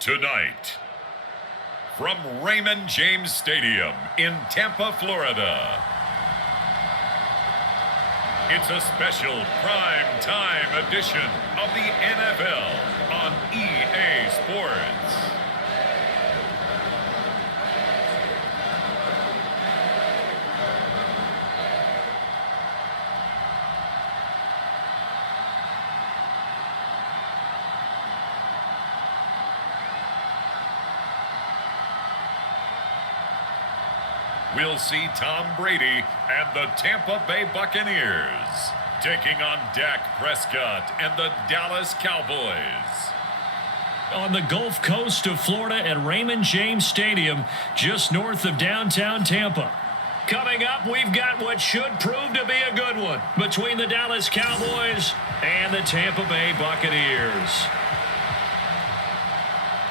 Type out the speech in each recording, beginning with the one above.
Tonight, from Raymond James Stadium in Tampa, Florida, it's a special prime time edition of the NFL on EA Sports. We'll see Tom Brady and the Tampa Bay Buccaneers taking on Dak Prescott and the Dallas Cowboys. On the Gulf Coast of Florida at Raymond James Stadium, just north of downtown Tampa. Coming up, we've got what should prove to be a good one between the Dallas Cowboys and the Tampa Bay Buccaneers.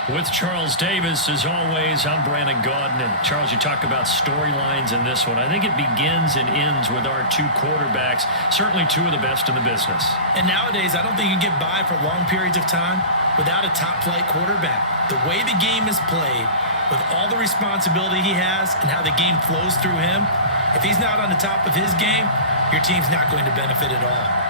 With Charles Davis, as always, I'm Brandon Gaudin. And Charles, you talk about storylines in this one. I think it begins and ends with our two quarterbacks, certainly two of the best in the business. And nowadays, I don't think you can get by for long periods of time without a top-flight quarterback. The way the game is played, with all the responsibility he has and how the game flows through him, if he's not on the top of his game, your team's not going to benefit at all.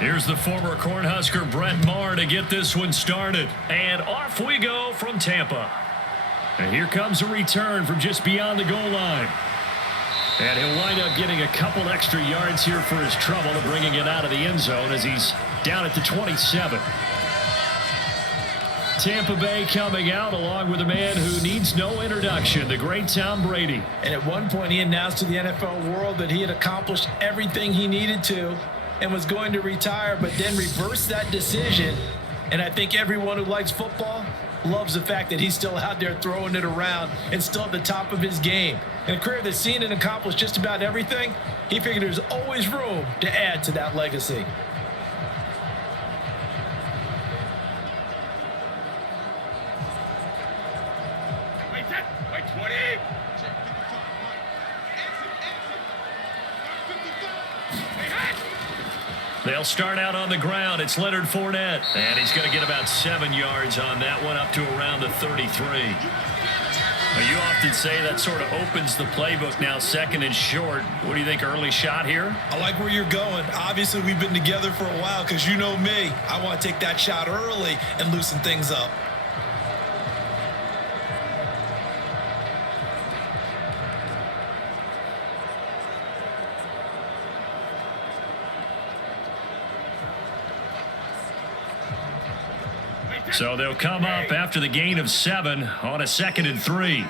Here's the former Cornhusker Brett Maher to get this one started. And off we go from Tampa. And here comes a return from just beyond the goal line. And he'll wind up getting a couple extra yards here for his trouble and bringing it out of the end zone as he's down at the 27. Tampa Bay coming out along with a man who needs no introduction, the great Tom Brady. And at one point he announced to the NFL world that he had accomplished everything he needed to and was going to retire, but then reversed that decision. And I think everyone who likes football loves the fact that he's still out there throwing it around and still at the top of his game. In a career that's seen and accomplished just about everything, he figured there's always room to add to that legacy. They'll start out on the ground. It's Leonard Fournette. And he's going to get about 7 yards on that one, up to around the 33. Well, you often say that sort of opens the playbook now, second and short. What do you think, early shot here? I like where you're going. Obviously, we've been together for a while because you know me. I want to take that shot early and loosen things up. So they'll come up after the gain of 7 on a 2nd and 3.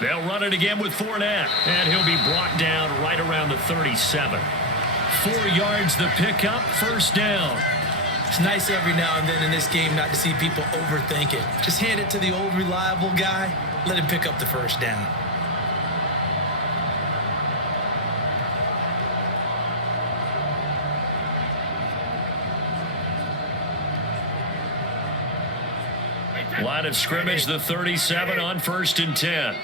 They'll run it again with Fournette, and he'll be brought down right around the 37. 4 yards the pickup, first down. It's nice every now and then in this game not to see people overthink it. Just hand it to the old reliable guy, let him pick up the first down. Line of scrimmage, the 37 on 1st and 10.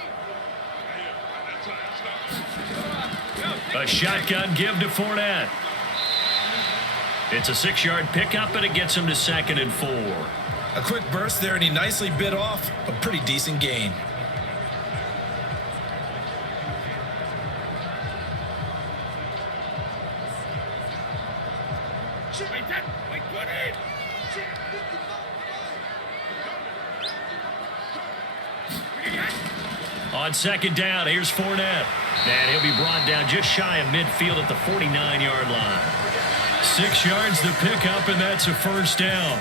A shotgun give to Fournette. It's a 6-yard pickup, and it gets him to 2nd and 4. A quick burst there, and he nicely bit off a pretty decent gain. On 2nd down, here's Fournette. And he'll be brought down just shy of midfield at the 49-yard line. 6 yards the pickup, and that's a first down.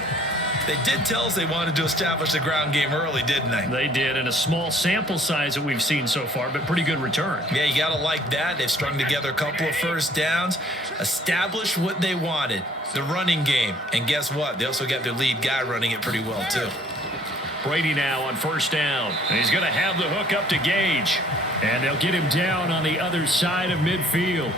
They did tell us they wanted to establish the ground game early, didn't they? They did, in a small sample size that we've seen so far, but pretty good return. Yeah, you got to like that. They've strung together a couple of first downs, established what they wanted, the running game. And guess what? They also got their lead guy running it pretty well, too. Brady now on 1st down. And he's going to have the hook up to Gage. And they'll get him down on the other side of midfield.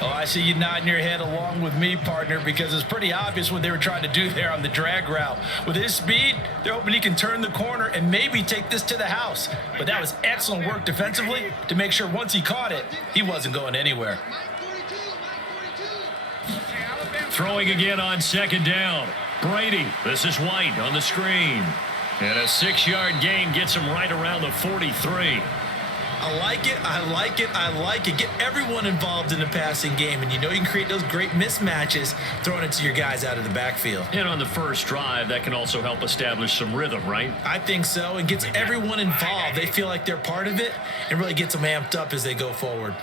A Oh, I see you nodding your head along with me, partner, because it's pretty obvious what they were trying to do there on the drag route. With his speed, they're hoping he can turn the corner and maybe take this to the house. But that was excellent work defensively to make sure once he caught it, he wasn't going anywhere. Throwing again on second down. Brady, this is White on the screen. And a 6-yard gain gets him right around the 43. I like it, I like it, I like it. Get everyone involved in the passing game, and you know you can create those great mismatches throwing it to your guys out of the backfield. And on the first drive, that can also help establish some rhythm, right? I think so, and gets everyone involved. They feel like they're part of it and really gets them amped up as they go forward.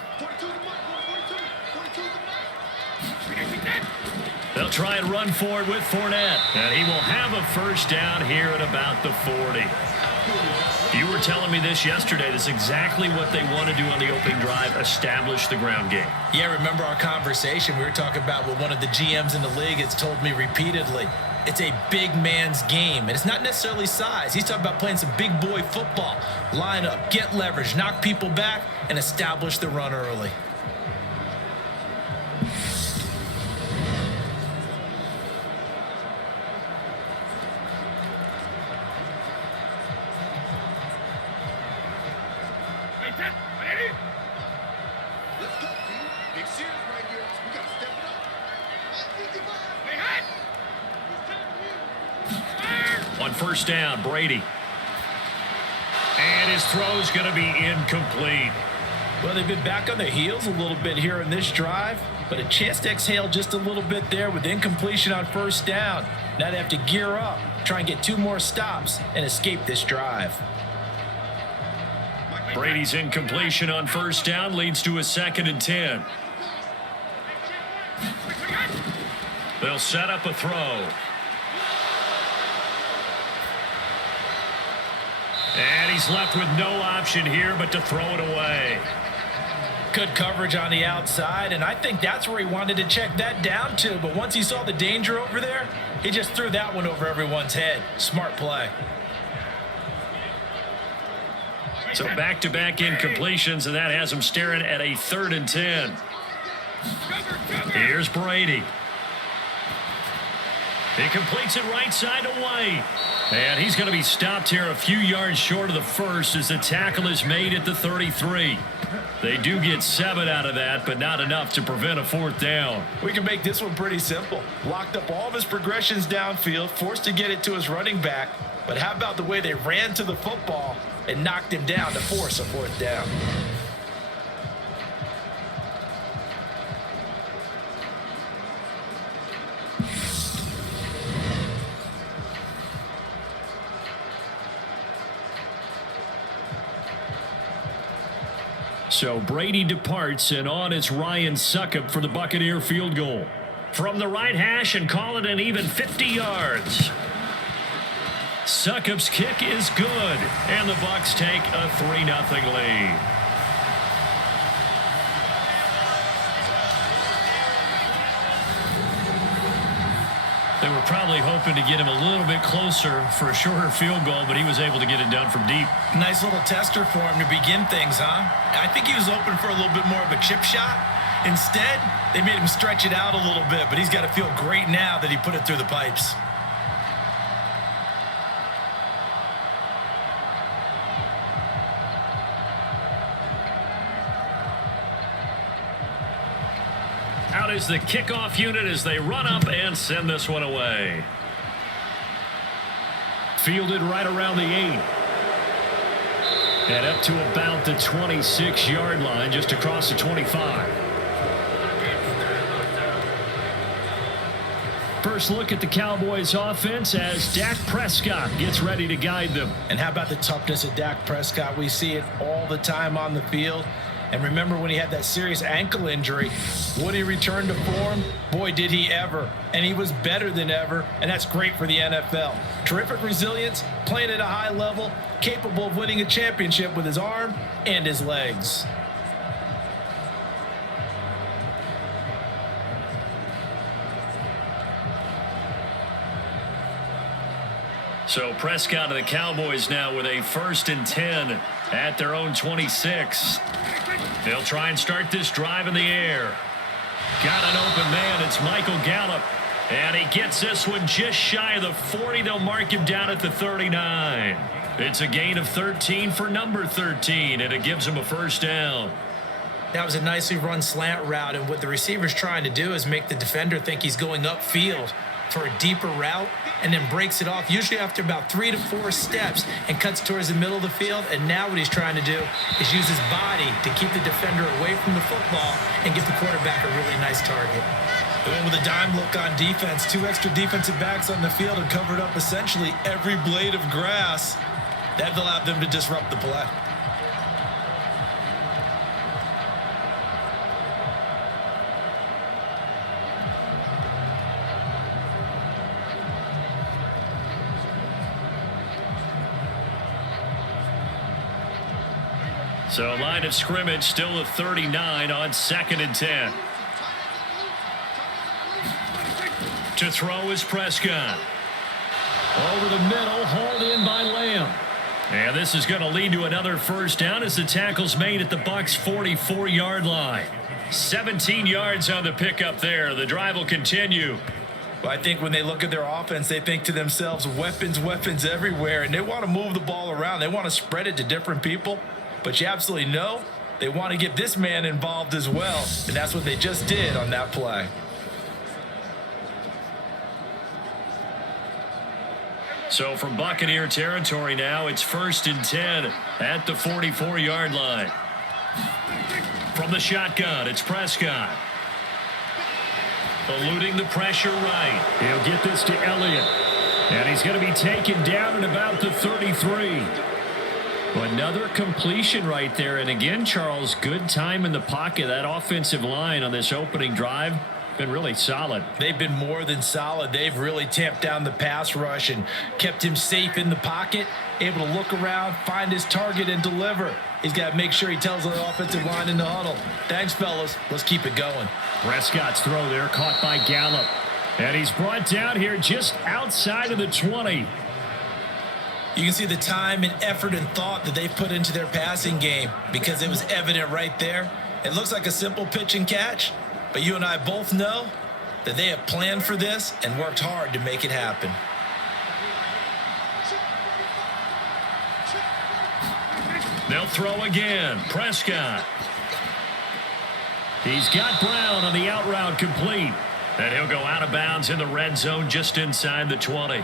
They'll try and run forward with Fournette, and he will have a first down here at about the 40. You were telling me this yesterday. This is exactly what they want to do on the opening drive, establish the ground game. Yeah, remember our conversation we were talking about with one of the GMs in the league has told me repeatedly. It's a big man's game, and it's not necessarily size. He's talking about playing some big boy football. Line up, get leverage, knock people back, and establish the run early. On first down, Brady. And his throw's going to be incomplete. Well, they've been back on their heels a little bit here in this drive, but a chance to exhale just a little bit there with incompletion on first down. Now they have to gear up, try and get 2 more stops, and escape this drive. Brady's incompletion on first down leads to a 2nd and 10. They'll set up a throw. And he's left with no option here but to throw it away. Good coverage on the outside, and I think that's where he wanted to check that down to. But once he saw the danger over there, he just threw that one over everyone's head. Smart play. So back-to-back incompletions, and that has him staring at a 3rd and 10. Here's Brady. He completes it right side to White. And he's going to be stopped here a few yards short of the first as the tackle is made at the 33. They do get 7 out of that, but not enough to prevent a 4th down. We can make this one pretty simple. Locked up all of his progressions downfield, forced to get it to his running back. But how about the way they ran to the football and knocked him down to force a 4th down? So Brady departs, and on it's Ryan Succop for the Buccaneer field goal. From the right hash and call it an even 50 yards. Succop's kick is good, and the Bucs take a 3-0 lead. They were probably hoping to get him a little bit closer for a shorter field goal, but he was able to get it done from deep. Nice little tester for him to begin things, huh? I think he was open for a little bit more of a chip shot. Instead, they made him stretch it out a little bit, but he's got to feel great now that he put it through the pipes. Out is the kickoff unit as they run up and send this one away. Fielded right around the 8. And up to about the 26-yard line, just across the 25. First look at the Cowboys offense as Dak Prescott gets ready to guide them. And how about the toughness of Dak Prescott? We see it all the time on the field. And remember when he had that serious ankle injury, would he return to form? Boy, did he ever. And he was better than ever, and that's great for the NFL. Terrific resilience, playing at a high level, capable of winning a championship with his arm and his legs. So Prescott and the Cowboys now with a 1st and 10 at their own 26. They'll try and start this drive in the air. Got an open man. It's Michael Gallup. And he gets this one just shy of the 40. They'll mark him down at the 39. It's a gain of 13 for number 13, and it gives him a first down. That was a nicely run slant route, and what the receiver's trying to do is make the defender think he's going upfield for a deeper route and then breaks it off, usually after about 3 to 4 steps, and cuts towards the middle of the field. And now what he's trying to do is use his body to keep the defender away from the football and give the quarterback a really nice target. They went with a dime look on defense, 2 extra defensive backs on the field and covered up essentially every blade of grass. That allowed them to disrupt the play. So line of scrimmage still at 39 on 2nd and 10. To throw is Prescott. Over the middle, hauled in by Lamb. And this is going to lead to another first down as the tackle's made at the BUCS 44-yard line. 17 yards on the pickup there. The drive will continue. Well, I think when they look at their offense, they think to themselves, weapons, weapons everywhere, and they want to move the ball around. They want to spread it to different people. But you absolutely know they want to get this man involved as well, and that's what they just did on that play. So from Buccaneer territory now, it's 1st and 10 at the 44-yard line. From the shotgun, it's Prescott. Eluding the pressure right. He'll get this to Elliott. And he's going to be taken down at about the 33. Another completion right there. And again, Charles, good time in the pocket. That offensive line on this opening drive been really solid. They've been more than solid. They've really tamped down the pass rush and kept him safe in the pocket, able to look around, find his target, and deliver. He's got to make sure he tells the offensive line in the huddle, thanks, fellas. Let's keep it going. Prescott's throw there caught by Gallup. And he's brought down here just outside of the 20. You can see the time and effort and thought that they've put into their passing game because it was evident right there. It looks like a simple pitch and catch, but you and I both know that they have planned for this and worked hard to make it happen. They'll throw again. Prescott. He's got Brown on the out route complete. And he'll go out of bounds in the red zone just inside the 20.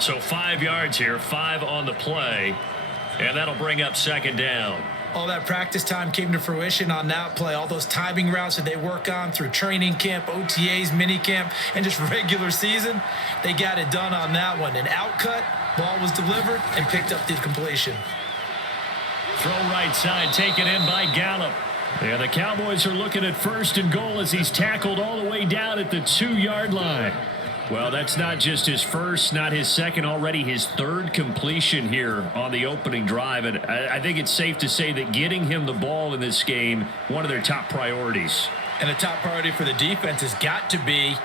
So 5 yards here, 5 on the play, and that'll bring up 2nd down. All that practice time came to fruition on that play. All those timing routes that they work on through training camp, OTAs, mini camp, and just regular season, they got it done on that one. An out cut, ball was delivered, and picked up the completion. Throw right side, taken in by Gallup. And the Cowboys are looking at 1st and goal as he's tackled all the way down at the 2-yard line. Well, that's not just his first, not his second, already his 3rd completion here on the opening drive. And I think it's safe to say that getting him the ball in this game, one of their top priorities. And the top priority for the defense has got to be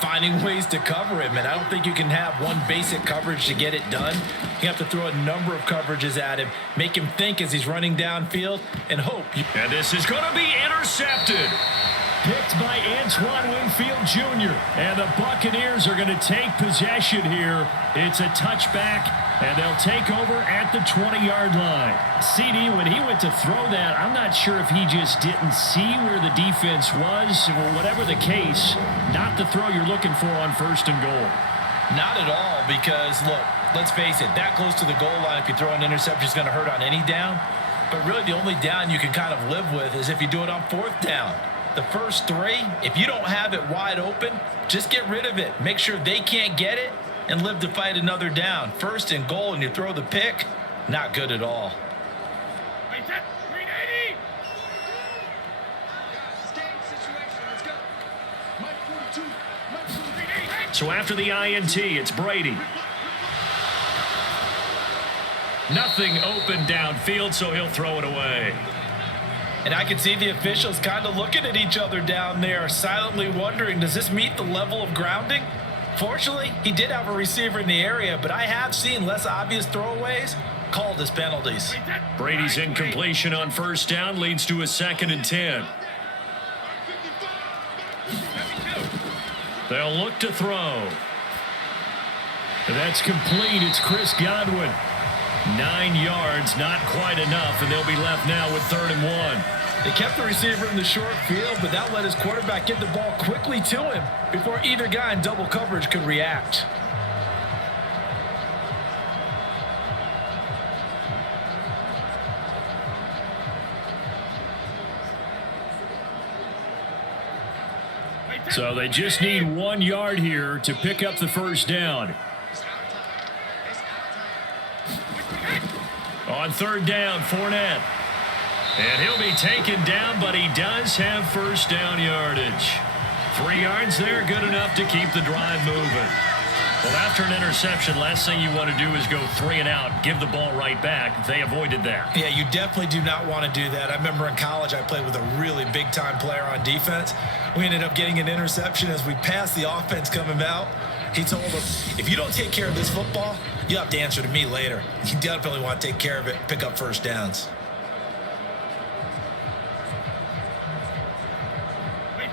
finding ways to cover him. And I don't think you can have one basic coverage to get it done. You have to throw a number of coverages at him, make him think as he's running downfield, and hope. And this is going to be intercepted. Picked by Antoine Winfield Jr. And the Buccaneers are going to take possession here. It's a touchback, and they'll take over at the 20-yard line. CD, when he went to throw that, I'm not sure if he just didn't see where the defense was, or whatever the case, not the throw you're looking for on 1st and goal. Not at all, because, look, let's face it, that close to the goal line, if you throw an interception, is going to hurt on any down. But really, the only down you can kind of live with is if you do it on 4th down. The first 3, if you don't have it wide open, just get rid of it. Make sure they can't get it and live to fight another down. 1st and goal, and you throw the pick, not good at all. So after the INT, it's Brady. Nothing open downfield, so he'll throw it away. And I can see the officials kind of looking at each other down there, silently wondering, does this meet the level of grounding? Fortunately, he did have a receiver in the area, but I have seen less obvious throwaways called as penalties. Brady's incompletion on 1st down leads to a 2nd and 10. They'll look to throw. That's complete. It's Chris Godwin. 9 yards, not quite enough, and they'll be left now with 3rd and 1. They kept the receiver in the short field, but that let his quarterback get the ball quickly to him before either guy in double coverage could react. So they just need 1 yard here to pick up the first down. On 3rd down, Fournette. And he'll be taken down, but he does have first down yardage. 3 yards there, good enough to keep the drive moving. Well, after an interception, last thing you want to do is go 3 and out, give the ball right back. They avoided that. Yeah, you definitely do not want to do that. I remember in college I played with a really big-time player on defense. We ended up getting an interception as we passed the offense coming out. He told him, if you don't take care of this football, you have to answer to me later. You definitely want to take care of it, pick up first downs.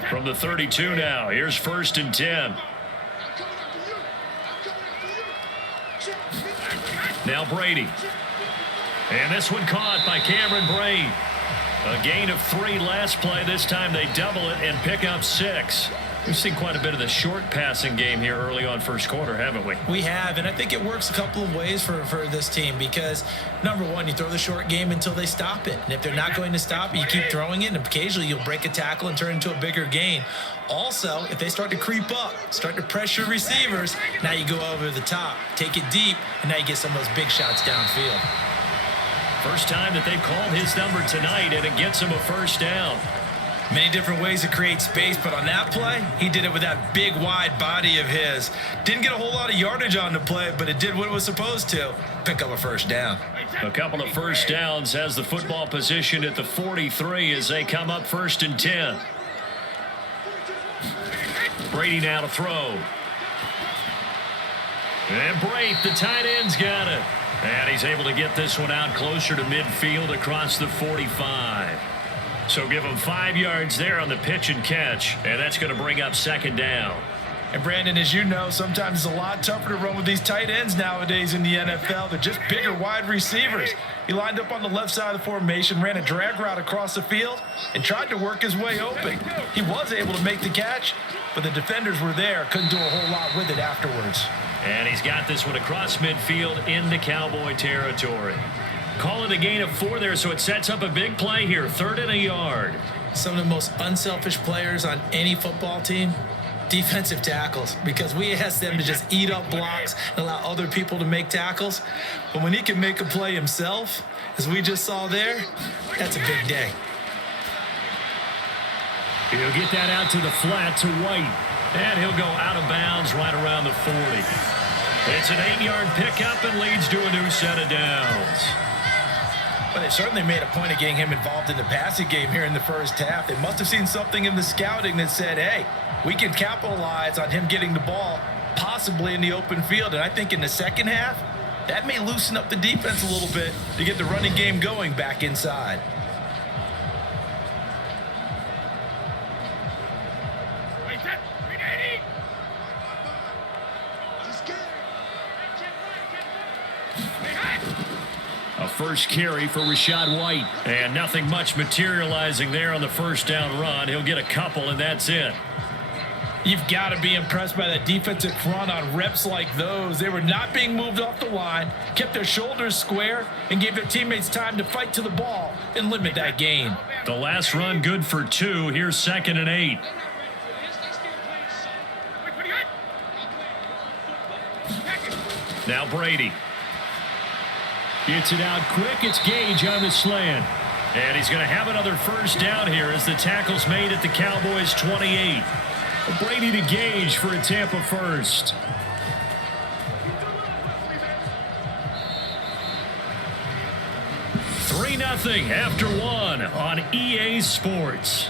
From the 32 now, here's 1st and 10. Now Brady. And this one caught by Cameron Brate. A gain of 3 last play. This time they double it and pick up 6. We've seen quite a bit of the short passing game here early on first quarter, haven't we? We have, and I think it works a couple of ways for this team because, number one, you throw the short game until they stop it. And if they're not going to stop it, you keep throwing it, and occasionally you'll break a tackle and turn it into a bigger gain. Also, if they start to creep up, start to pressure receivers, now you go over the top, take it deep, and now you get some of those big shots downfield. First time that they've called his number tonight, and it gets him a first down. Many different ways to create space, but on that play, he did it with that big, wide body of his. Didn't get a whole lot of yardage on the play, but it did what it was supposed to, pick up a first down. A couple of first downs has the football position at the 43 as they come up 1st and 10. Brady now to throw. And Brate, the tight end's got it. And he's able to get this one out closer to midfield across the 45. So give him 5 yards there on the pitch and catch, and that's going to bring up 2nd down. And Brandon, as you know, sometimes it's a lot tougher to run with these tight ends nowadays in the NFL. They're just bigger wide receivers. He lined up on the left side of the formation, ran a drag route across the field, and tried to work his way open. He was able to make the catch, but the defenders were there, couldn't do a whole lot with it afterwards. And he's got this one across midfield into Cowboy territory. Call it a gain of 4 there, so it sets up a big play here, 3rd and a yard. Some of the most unselfish players on any football team, defensive tackles, because we ask them to just eat up blocks and allow other people to make tackles. But when he can make a play himself, as we just saw there, that's a big day. He'll get that out to the flat to White, and he'll go out of bounds right around the 40. It's an 8-yard pickup and leads to a new set of downs. But they certainly made a point of getting him involved in the passing game here in the first half. They must have seen something in the scouting that said, hey, we can capitalize on him getting the ball possibly in the open field. And I think in the second half, that may loosen up the defense a little bit to get the running game going back inside. A first carry for Rachaad White. And nothing much materializing there on the first down run. He'll get a couple, and that's it. You've got to be impressed by that defensive front on reps like those. They were not being moved off the line, kept their shoulders square, and gave their teammates time to fight to the ball and limit that gain. The last run good for 2. Here's 2nd and 8. Now Brady. Gets it out quick. It's Gage on the slant. And he's going to have another first down here as the tackle's made at the Cowboys 28. Brady to Gage for a Tampa first. Three 3-0 after 1 on EA Sports.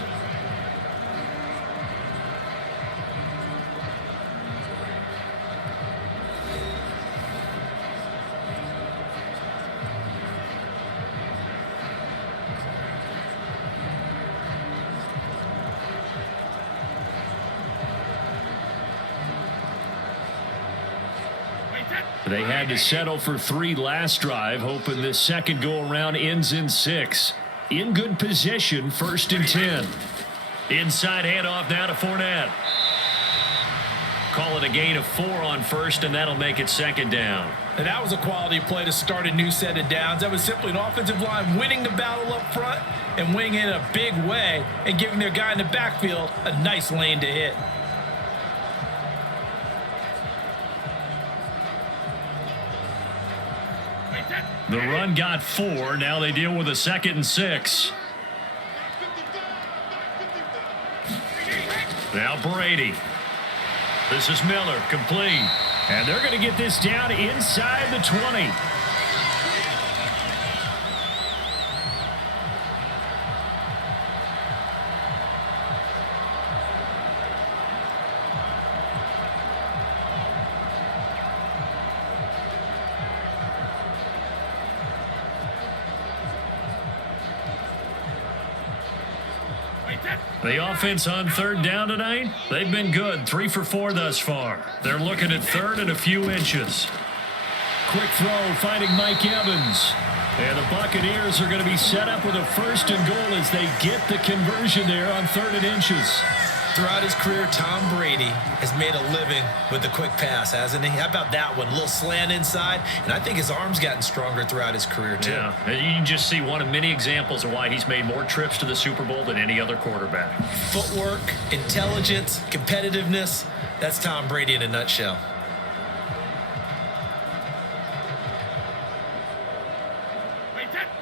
They had to settle for 3 last drive, hoping this second go-around ends in 6. In good position, 1st and 10. Inside handoff now to Fournette. Call it a gain of 4 on 1st, and that'll make it 2nd down. And that was a quality play to start a new set of downs. That was simply an offensive line winning the battle up front and winning it in a big way and giving their guy in the backfield a nice lane to hit. The run got 4. Now they deal with a 2nd and 6. Now Brady. This is Miller, complete. And they're going to get this down inside the 20. The offense on 3rd down tonight, they've been good. 3 for 4 thus far. They're looking at 3rd and a few inches. Quick throw, finding Mike Evans. And the Buccaneers are going to be set up with a 1st and goal as they get the conversion there on 3rd and inches. Throughout his career, Tom Brady has made a living with the quick pass, hasn't he? How about that one? A little slant inside, and I think his arm's gotten stronger throughout his career, too. Yeah, and you can just see one of many examples of why he's made more trips to the Super Bowl than any other quarterback. Footwork, intelligence, competitiveness, that's Tom Brady in a nutshell.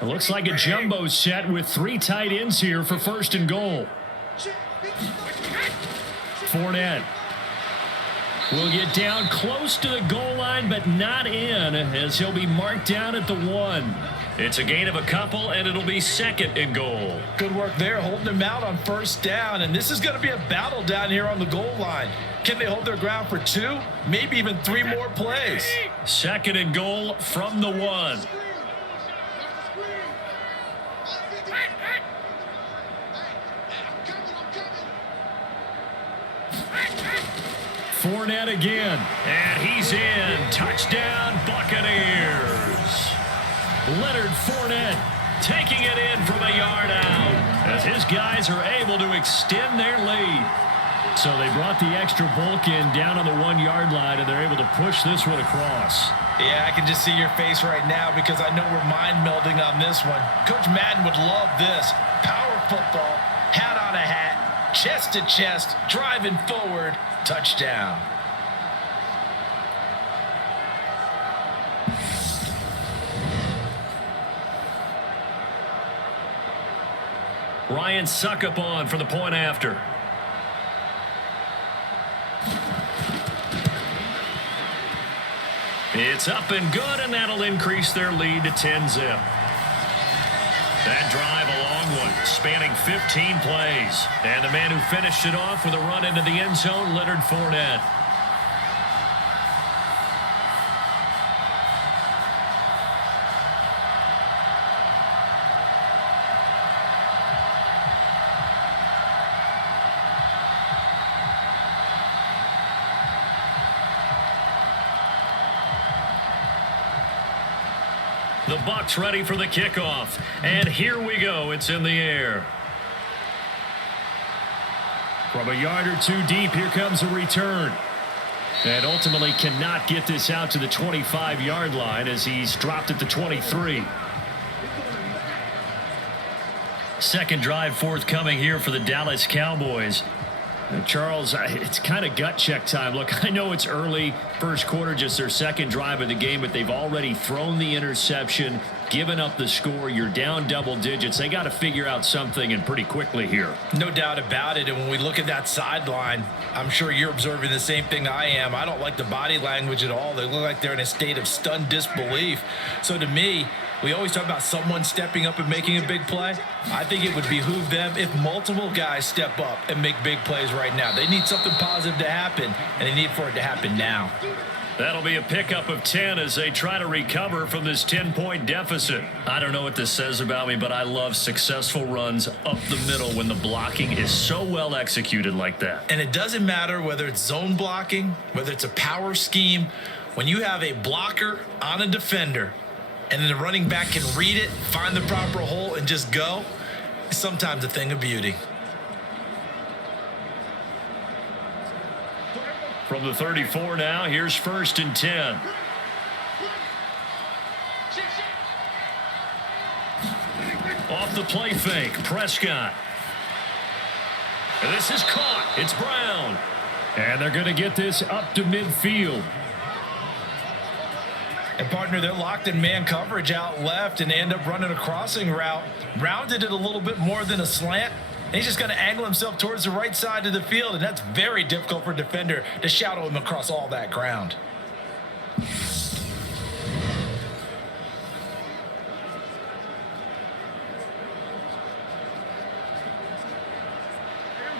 It looks like a jumbo set with 3 tight ends here for 1st and goal. Fournette will get down close to the goal line, but not in, as he'll be marked down at the 1. It's a gain of a couple, and it'll be 2nd and goal. Good work there, holding him out on 1st down, and this is going to be a battle down here on the goal line. Can they hold their ground for 2, maybe even 3 more plays? 2nd and goal from the 1. Fournette again, and he's in. Touchdown, Buccaneers. Leonard Fournette taking it in from a yard out as his guys are able to extend their lead. So they brought the extra bulk in down on the 1-yard line, and they're able to push this one across. Yeah, I can just see your face right now because I know we're mind melding on this one. Coach Madden would love this. Power football, hat on a hat, chest to chest, driving forward, touchdown. Ryan Suckup on for the point after. It's up and good, and that'll increase their lead to 10-zip. That drive a long one, spanning 15 plays. And the man who finished it off with a run into the end zone, Leonard Fournette. The BUCS ready for the kickoff. And here we go. It's in the air. From a yard or 2 deep, here comes a return. And ultimately cannot get this out to the 25-yard line as he's dropped at the 23. Second drive forthcoming here for the Dallas Cowboys. Charles, it's kind of gut check time. Look, I know it's early, first quarter, just their second drive of the game, but they've already thrown the interception, given up the score. You're down double digits. They got to figure out something, and pretty quickly here. No doubt about it. And when we look at that sideline, I'm sure you're observing the same thing I am. I don't like the body language at all. They look like they're in a state of stunned disbelief. So to me, we always talk about someone stepping up and making a big play. I think it would behoove them if multiple guys step up and make big plays right now. They need something positive to happen, and they need for it to happen now. That'll be a pickup of 10 as they try to recover from this 10-point deficit. I don't know what this says about me, but I love successful runs up the middle when the blocking is so well executed like that. And it doesn't matter whether it's zone blocking, whether it's a power scheme, When you have a blocker on a defender and then the running back can read it, find the proper hole, and just go, it's sometimes a thing of beauty. From the 34 now, here's 1st and 10. Off the play fake, Prescott. And this is caught. It's Brown. And they're going to get this up to midfield. And, partner, they're locked in man coverage out left, and they end up running a crossing route. Rounded it a little bit more than a slant. And he's just going to angle himself towards the right side of the field, and that's very difficult for a defender to shadow him across all that ground.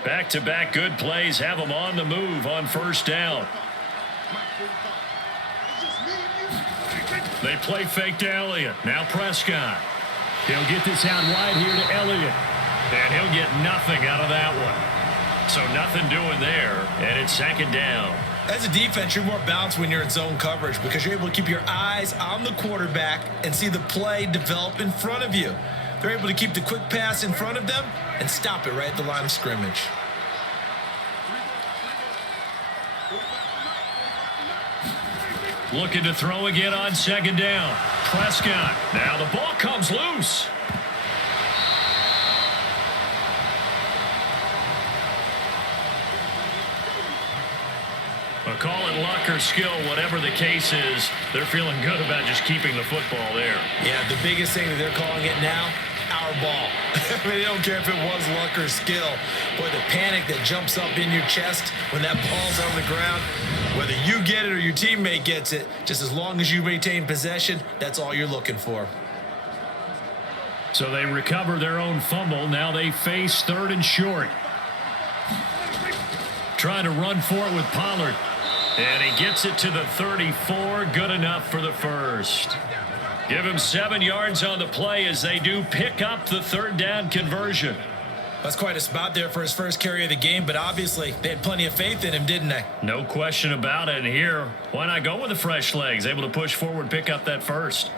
Back-to-back good plays have them on the move on 1st down. They play fake to Elliott. Now Prescott. He'll get this out wide here to Elliott. And he'll get nothing out of that one. So nothing doing there. And it's 2nd down. As a defense, you're more balanced when you're in zone coverage because you're able to keep your eyes on the quarterback and see the play develop in front of you. They're able to keep the quick pass in front of them and stop it right at the line of scrimmage. Looking to throw again on 2nd down. Prescott. Now the ball comes loose. But call it luck or skill, whatever the case is, they're feeling good about just keeping the football there. Yeah, the biggest thing that they're calling it now, our ball. I mean, they don't care if it was luck or skill. Boy, the panic that jumps up in your chest when that ball's on the ground, whether you get it or your teammate gets it, just as long as you maintain possession, that's all you're looking for. So they recover their own fumble. Now they face 3rd and short. Trying to run for it with Pollard. And he gets it to the 34. Good enough for the first. Give him 7 yards on the play as they do pick up the 3rd down conversion. That's quite a spot there for his first carry of the game, but obviously they had plenty of faith in him, didn't they? No question about it. And here, why not go with the fresh legs? Able to push forward, pick up that first.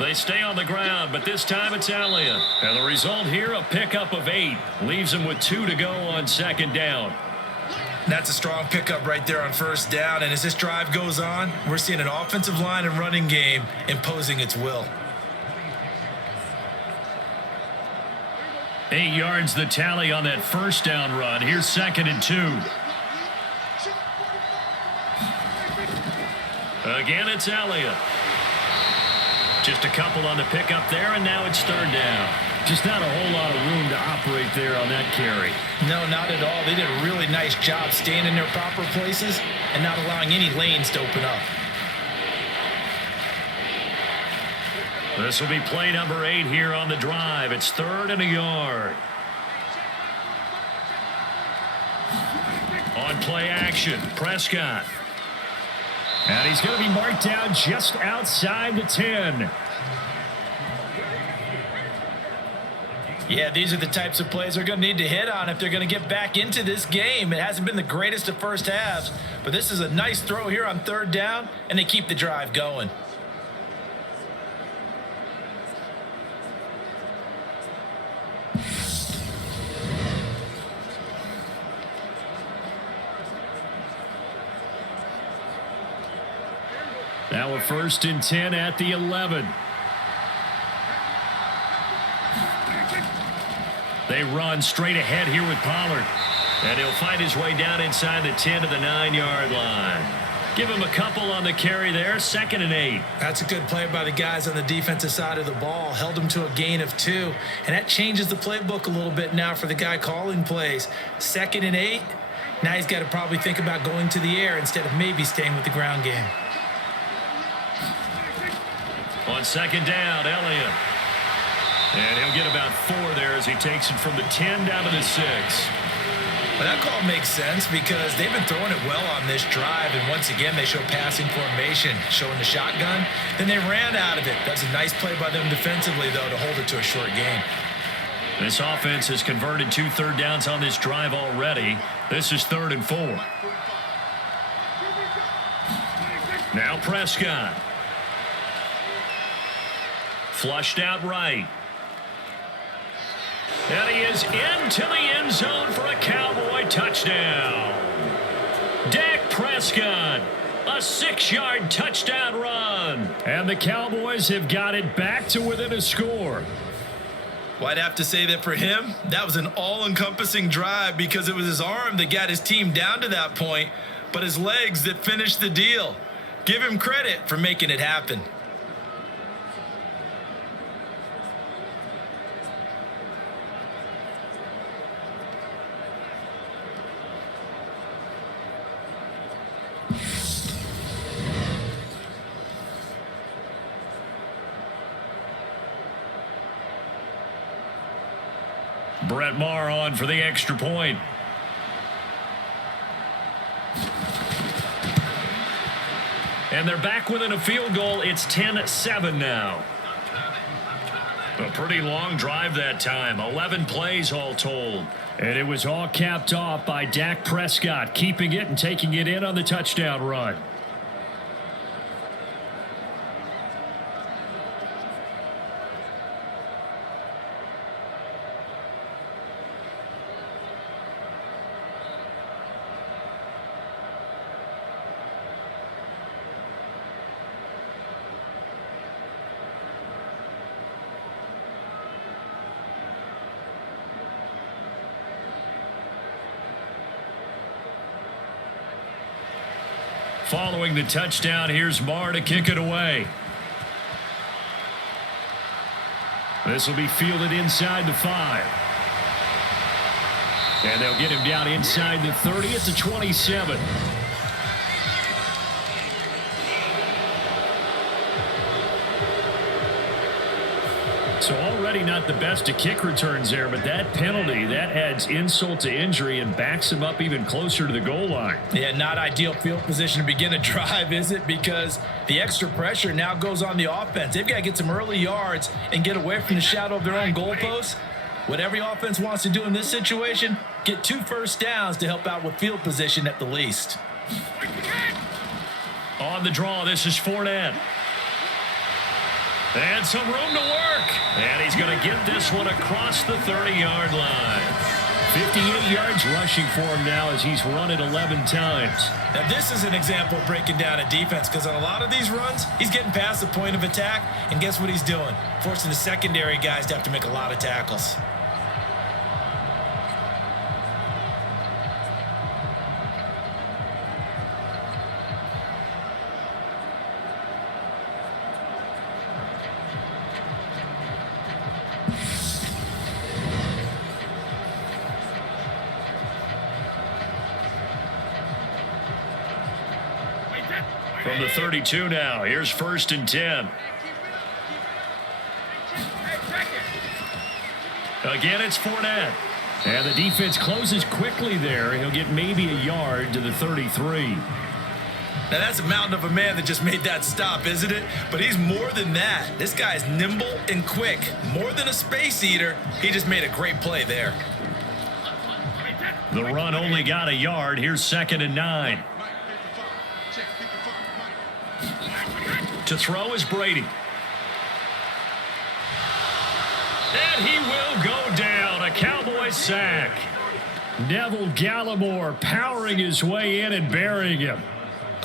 They stay on the ground, but this time it's Elliott. And the result here, a pickup of 8. Leaves him with 2 to go on 2nd down. That's a strong pickup right there on 1st down. And as this drive goes on, we're seeing an offensive line and running game imposing its will. 8 yards the tally on that 1st down run. Here's 2nd and 2. Again, it's Elliott. Just a couple on the pickup there, and now it's 3rd down. Just not a whole lot of room to operate there on that carry. No, not at all. They did a really nice job staying in their proper places and not allowing any lanes to open up. This will be play number 8 here on the drive. It's 3rd and a yard. On play action, Prescott. And he's going to be marked down just outside the 10. Yeah, these are the types of plays they're going to need to hit on if they're going to get back into this game. It hasn't been the greatest of first halves, but this is a nice throw here on 3rd down, and they keep the drive going. Now a 1st and 10 at the 11. They run straight ahead here with Pollard. And he'll fight his way down inside the 10 to the 9-yard line. Give him a couple on the carry there. 2nd and 8. That's a good play by the guys on the defensive side of the ball. Held him to a gain of 2. And that changes the playbook a little bit now for the guy calling plays. 2nd and 8. Now he's got to probably think about going to the air instead of maybe staying with the ground game. On 2nd down, Elliott. And he'll get about 4 there as he takes it from the 10 down to the 6. Well, that call makes sense because they've been throwing it well on this drive, and once again, they show passing formation, showing the shotgun. Then they ran out of it. That's a nice play by them defensively, though, to hold it to a short gain. This offense has converted 2 third downs on this drive already. This is 3rd and 4. Now Prescott. Flushed out right. And he is into the end zone for a Cowboy touchdown. Dak Prescott, a 6-yard touchdown run. And the Cowboys have got it back to within a score. Well, I'd have to say that for him, that was an all-encompassing drive because it was his arm that got his team down to that point, but his legs that finished the deal. Give him credit for making it happen. Brett Maher on for the extra point. And they're back within a field goal. It's 10-7 now. A pretty long drive that time. 11 plays all told. And it was all capped off by Dak Prescott, keeping it and taking it in on the touchdown run. Following the touchdown, here's Maher to kick it away. This will be fielded inside the 5. And they'll get him down inside the 30 at the 27. So already not the best of kick returns there, but that penalty, that adds insult to injury and backs him up even closer to the goal line. Yeah, not ideal field position to begin a drive, is it? Because the extra pressure now goes on the offense. They've got to get some early yards and get away from the shadow of their own goalposts. What every offense wants to do in this situation, get 2 first downs to help out with field position at the least. On the draw, this is Fournette. And some room to work. And he's going to get this one across the 30-yard line. 58 yards rushing for him now as he's run it 11 times. Now, this is an example of breaking down a defense because on a lot of these runs, he's getting past the point of attack, and guess what he's doing? Forcing the secondary guys to have to make a lot of tackles. From the 32 now, here's 1st and 10. Again, it's Fournette. And the defense closes quickly there. He'll get maybe a yard to the 33. Now, that's a mountain of a man that just made that stop, isn't it? But he's more than that. This guy's nimble and quick. More than a space eater. He just made a great play there. The run only got a yard. Here's 2nd and 9. To throw is Brady. And he will go down. A Cowboy sack. Neville Gallimore powering his way in and burying him.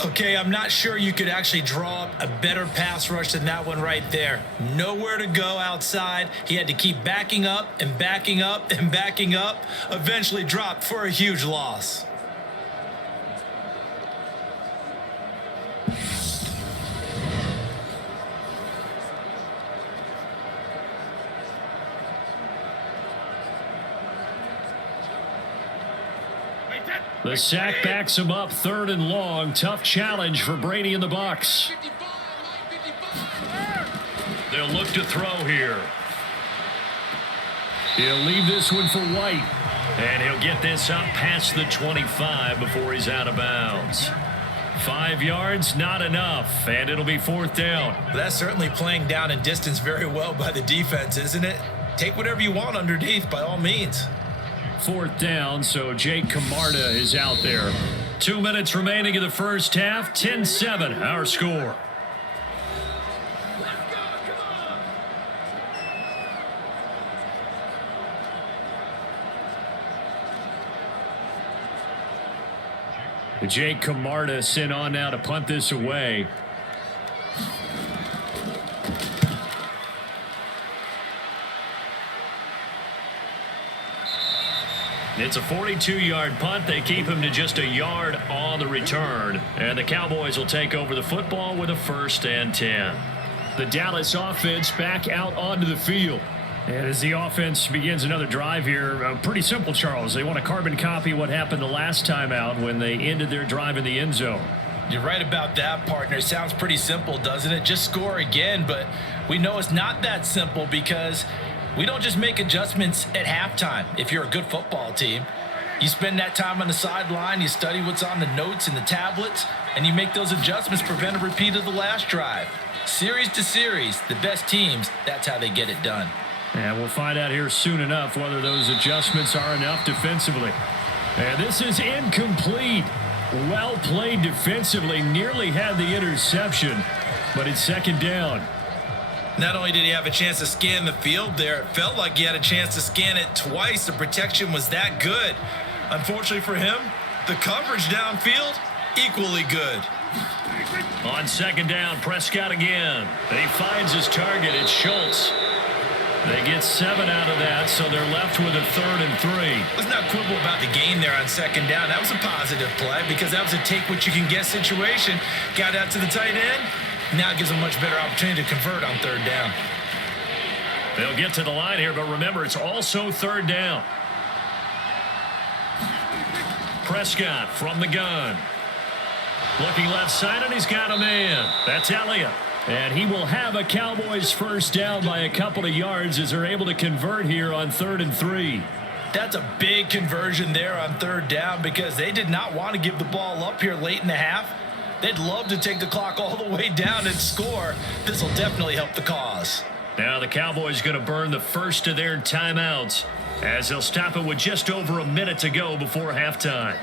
Okay, I'm not sure you could actually draw up a better pass rush than that one right there. Nowhere to go outside. He had to keep backing up and backing up and backing up. Eventually dropped for a huge loss. The sack backs him up 3rd and long. Tough challenge for Brady and the BUCS. They'll look to throw here. He'll leave this one for White. And he'll get this up past the 25 before he's out of bounds. 5 yards, not enough, and it'll be 4th down. That's certainly playing down and distance very well by the defense, isn't it? Take whatever you want underneath, by all means. 4th down, so Jake Camarda is out there. 2 minutes remaining in the first half, 10-7, our score. Jake Camarda sent on now to punt this away. It's a 42-yard punt. They keep him to just a yard on the return. And the Cowboys will take over the football with a 1st and 10. The Dallas offense back out onto the field. And as the offense begins another drive here, pretty simple, Charles. They want to carbon copy what happened the last time out when they ended their drive in the end zone. You're right about that, partner. Sounds pretty simple, doesn't it? Just score again, but we know it's not that simple because we don't just make adjustments at halftime. If you're a good football team, you spend that time on the sideline, you study what's on the notes and the tablets, and you make those adjustments, prevent a repeat of the last drive. Series to series, the best teams, that's how they get it done. And we'll find out here soon enough whether those adjustments are enough defensively. And this is incomplete. Well played defensively. Nearly had the interception, but it's 2nd down. Not only did he have a chance to scan the field there, it felt like he had a chance to scan it twice. The protection was that good. Unfortunately for him, the coverage downfield, equally good. On 2nd down, Prescott again. He finds his target. It's Schultz. They get 7 out of that, so they're left with a 3rd and 3. Let's not quibble about the gain there on 2nd down. That was a positive play because that was a take-what-you-can-get situation. Got out to the tight end. Now it gives them a much better opportunity to convert on 3rd down. They'll get to the line here, but remember, it's also 3rd down. Prescott from the gun. Looking left side, and he's got a man. That's Elliott. And he will have a Cowboys 1st down by a couple of yards as they're able to convert here on 3rd and 3. That's a big conversion there on 3rd down because they did not want to give the ball up here late in the half. They'd love to take the clock all the way down and score. This will definitely help the cause. Now the Cowboys going to burn the first of their timeouts as they'll stop it with just over a minute to go before halftime.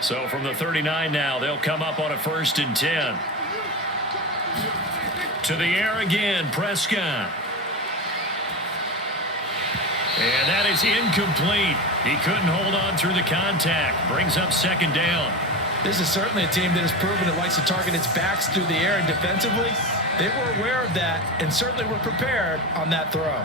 So from the 39 now, they'll come up on a 1st and 10. To the air again, Prescott. And that is incomplete. He couldn't hold on through the contact. Brings up 2nd down. This is certainly a team that has proven it likes to target its backs through the air, and defensively, they were aware of that and certainly were prepared on that throw.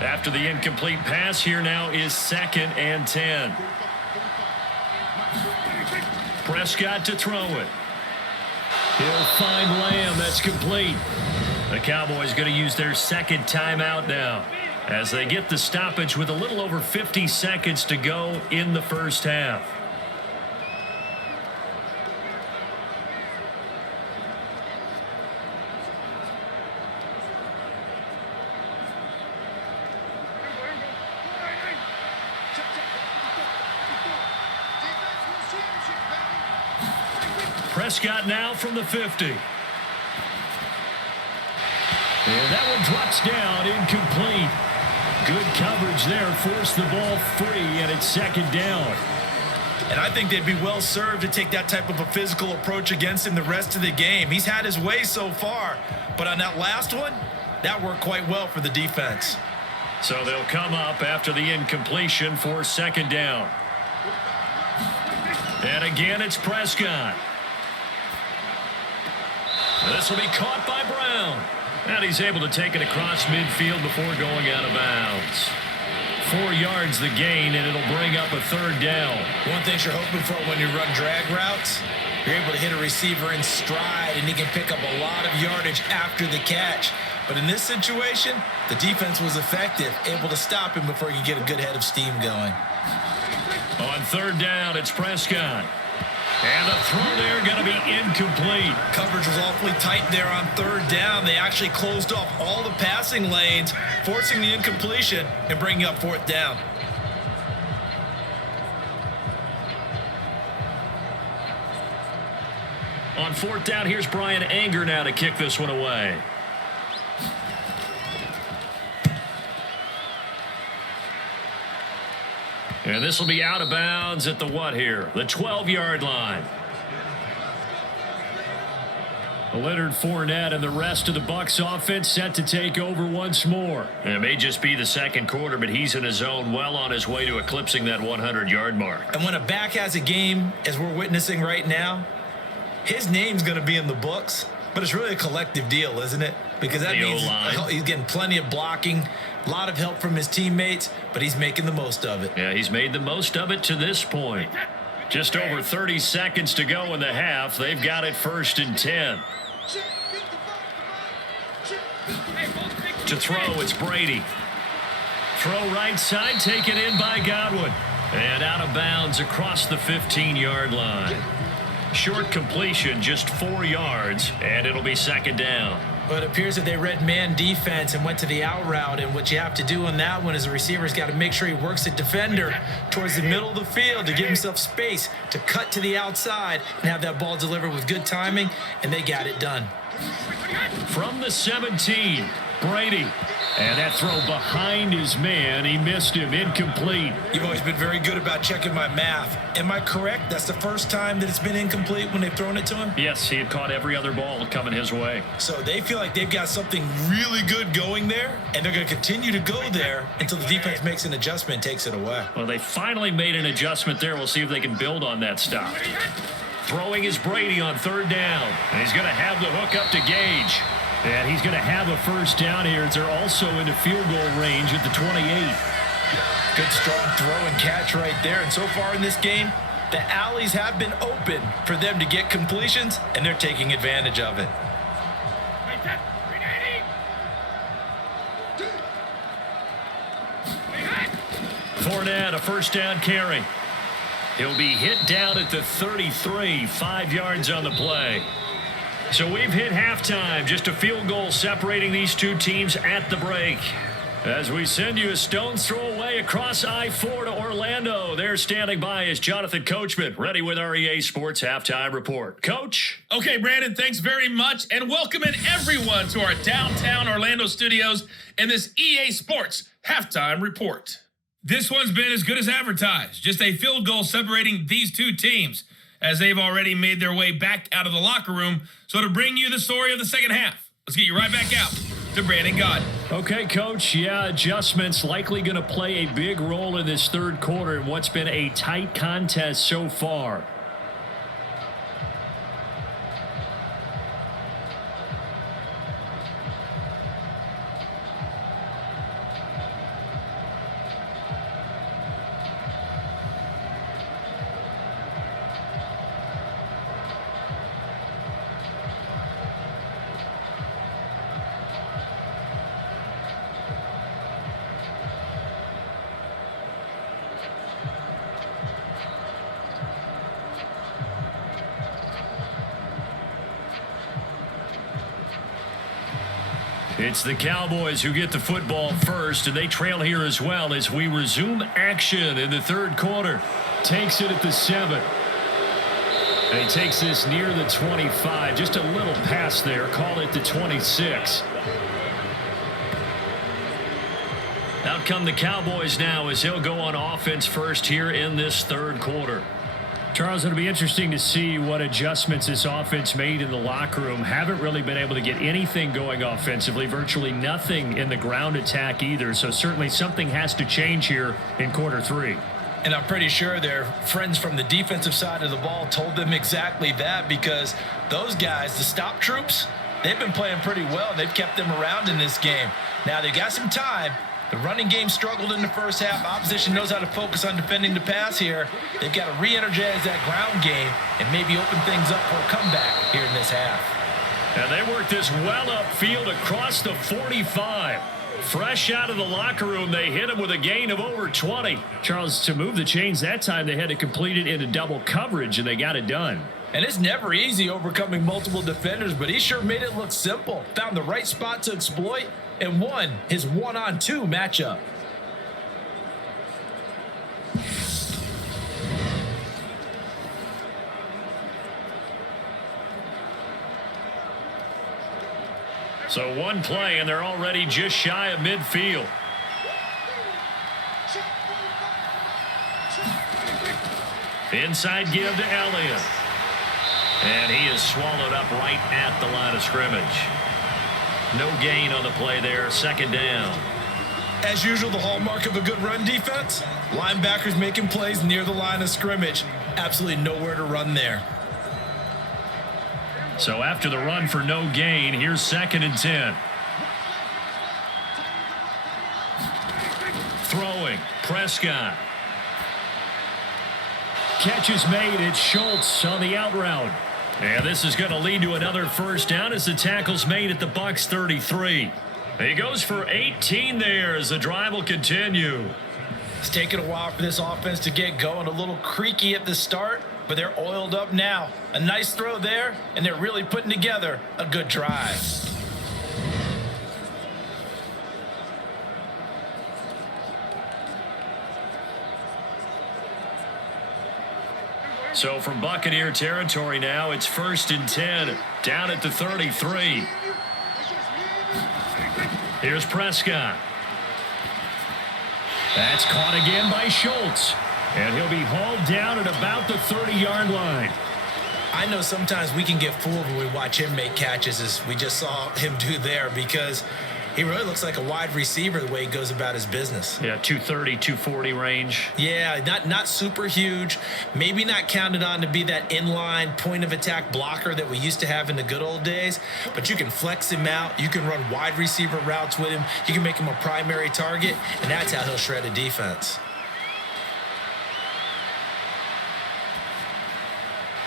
After the incomplete pass, here now is 2nd and 10. Prescott to throw it. He'll find Lamb. That's complete. The Cowboys going to use their 2nd timeout now as they get the stoppage with a little over 50 seconds to go in the first half. Prescott now from the 50. And that one drops down, incomplete. Good coverage there, forced the ball free, and it's 2nd down. And I think they'd be well served to take that type of a physical approach against him the rest of the game. He's had his way so far, but on that last one, that worked quite well for the defense. So they'll come up after the incompletion for 2nd down. And again, it's Prescott. This will be caught by Brown. And he's able to take it across midfield before going out of bounds. 4 yards the gain, and it'll bring up a 3rd down. One thing you're hoping for when you run drag routes, You're able to hit a receiver in stride, and he can pick up a lot of yardage after the catch. But in this situation, the defense was effective, able to stop him before he could get a good head of steam going. On third down, it's Prescott. And the throw there going to be incomplete. Coverage was awfully tight there on third down. They actually closed off all the passing lanes, forcing the incompletion and bringing up fourth down. On fourth down, here's Brian Anger now to kick this one away. And this will be out of bounds at the what here? The 12-yard line. Leonard Fournette and the rest of the BUCS offense set to take over once more. And it may just be the second quarter, but he's in his zone, well on his way to eclipsing that 100-yard mark. And when a back has a game, as we're witnessing right now, his name's going to be in the books, but it's really a collective deal, isn't it? Because that means he's getting plenty of blocking, a lot of help from his teammates, but he's making the most of it. Yeah, he's made the most of it to this point. Just over 30 seconds to go in the half. They've got it 1st and 10. To throw, it's Brady. Throw right side, taken in by Godwin. And out of bounds across the 15-yard line. Short completion, just 4 yards, and it'll be second down. Well, it appears that they read man defense and went to the out route, and what you have to do on that one is the receiver's got to make sure he works the defender towards the middle of the field to give himself space to cut to the outside and have that ball delivered with good timing, and they got it done. From the 17, Brady. And that throw behind his man, he missed him, incomplete. You've always been very good about checking my math. Am I correct? That's the first time that it's been incomplete when they've thrown it to him? Yes, he had caught every other ball coming his way. So they feel like they've got something really good going there, and they're going to continue to go there until the defense makes an adjustment and takes it away. Well, they finally made an adjustment there. We'll see if they can build on that stop. Throwing is Brady on third down, and he's going to have the hook up to Gage. And he's going to have a first down here as they're also into field goal range at the 28. Good strong throw and catch right there. And so far in this game, the alleys have been open for them to get completions, and they're taking advantage of it. Fournette, a first down carry. He'll be hit down at the 33, 5 yards on the play. So we've hit halftime, just a field goal separating these two teams at the break. As we send you a stone's throw away across I-4 to Orlando. There standing by is Jonathan Coachman, ready with our EA Sports Halftime Report. Coach? Okay, Brandon, thanks very much, and welcoming everyone to our downtown Orlando studios in this EA Sports Halftime Report. This one's been as good as advertised, just a field goal separating these two teams, as they've already made their way back out of the locker room. So to bring you the story of the second half, let's get you right back out to Brandon Gaudin. Okay, Coach. Yeah, adjustments likely going to play a big role in this third quarter in what's been a tight contest so far. It's the Cowboys who get the football first, and they trail here as well as we resume action in the third quarter. Takes it at the 7. And he takes this near the 25. Just a little pass there. Call it the 26. Out come the Cowboys now as he'll go on offense first here in this third quarter. Charles, it'll be interesting to see what adjustments this offense made in the locker room. Haven't really been able to get anything going offensively, virtually nothing in the ground attack either. So certainly something has to change here in quarter 3. And I'm pretty sure their friends from the defensive side of the ball told them exactly that, because those guys, the stop troops, they've been playing pretty well. They've kept them around in this game. Now they've got some time, The running game struggled in the first half. Opposition knows how to focus on defending the pass here. They've got to re-energize that ground game and maybe open things up for a comeback here in this half. And they work this well upfield across the 45. Fresh out of the locker room, they hit him with a gain of over 20. Charles, to move the chains that time, they had to complete it into double coverage, and they got it done. And it's never easy overcoming multiple defenders, but he sure made it look simple. Found the right spot to exploit and won his one-on-two matchup. So one play, and they're already just shy of midfield. Inside give to Elliott. And he is swallowed up right at the line of scrimmage. No gain on the play there, second down. As usual, the hallmark of a good run defense, linebackers making plays near the line of scrimmage. Absolutely nowhere to run there. So after the run for no gain, here's 2nd and 10. Throwing, Prescott. Catch is made. It's Schultz on the out route. And this is going to lead to another first down as the tackle's made at the BUCS 33. He goes for 18 there as the drive will continue. It's taken a while for this offense to get going. A little creaky at the start, but they're oiled up now. A nice throw there, and they're really putting together a good drive. So from Buccaneer territory now, it's 1st and 10, down at the 33. Here's Prescott. That's caught again by Schultz. And he'll be hauled down at about the 30-yard line. I know sometimes we can get fooled when we watch him make catches, as we just saw him do there, because he really looks like a wide receiver the way he goes about his business. Yeah, 230, 240 range. Yeah, not super huge. Maybe not counted on to be that inline point of attack blocker that we used to have in the good old days. But you can flex him out. You can run wide receiver routes with him. You can make him a primary target, and that's how he'll shred a defense.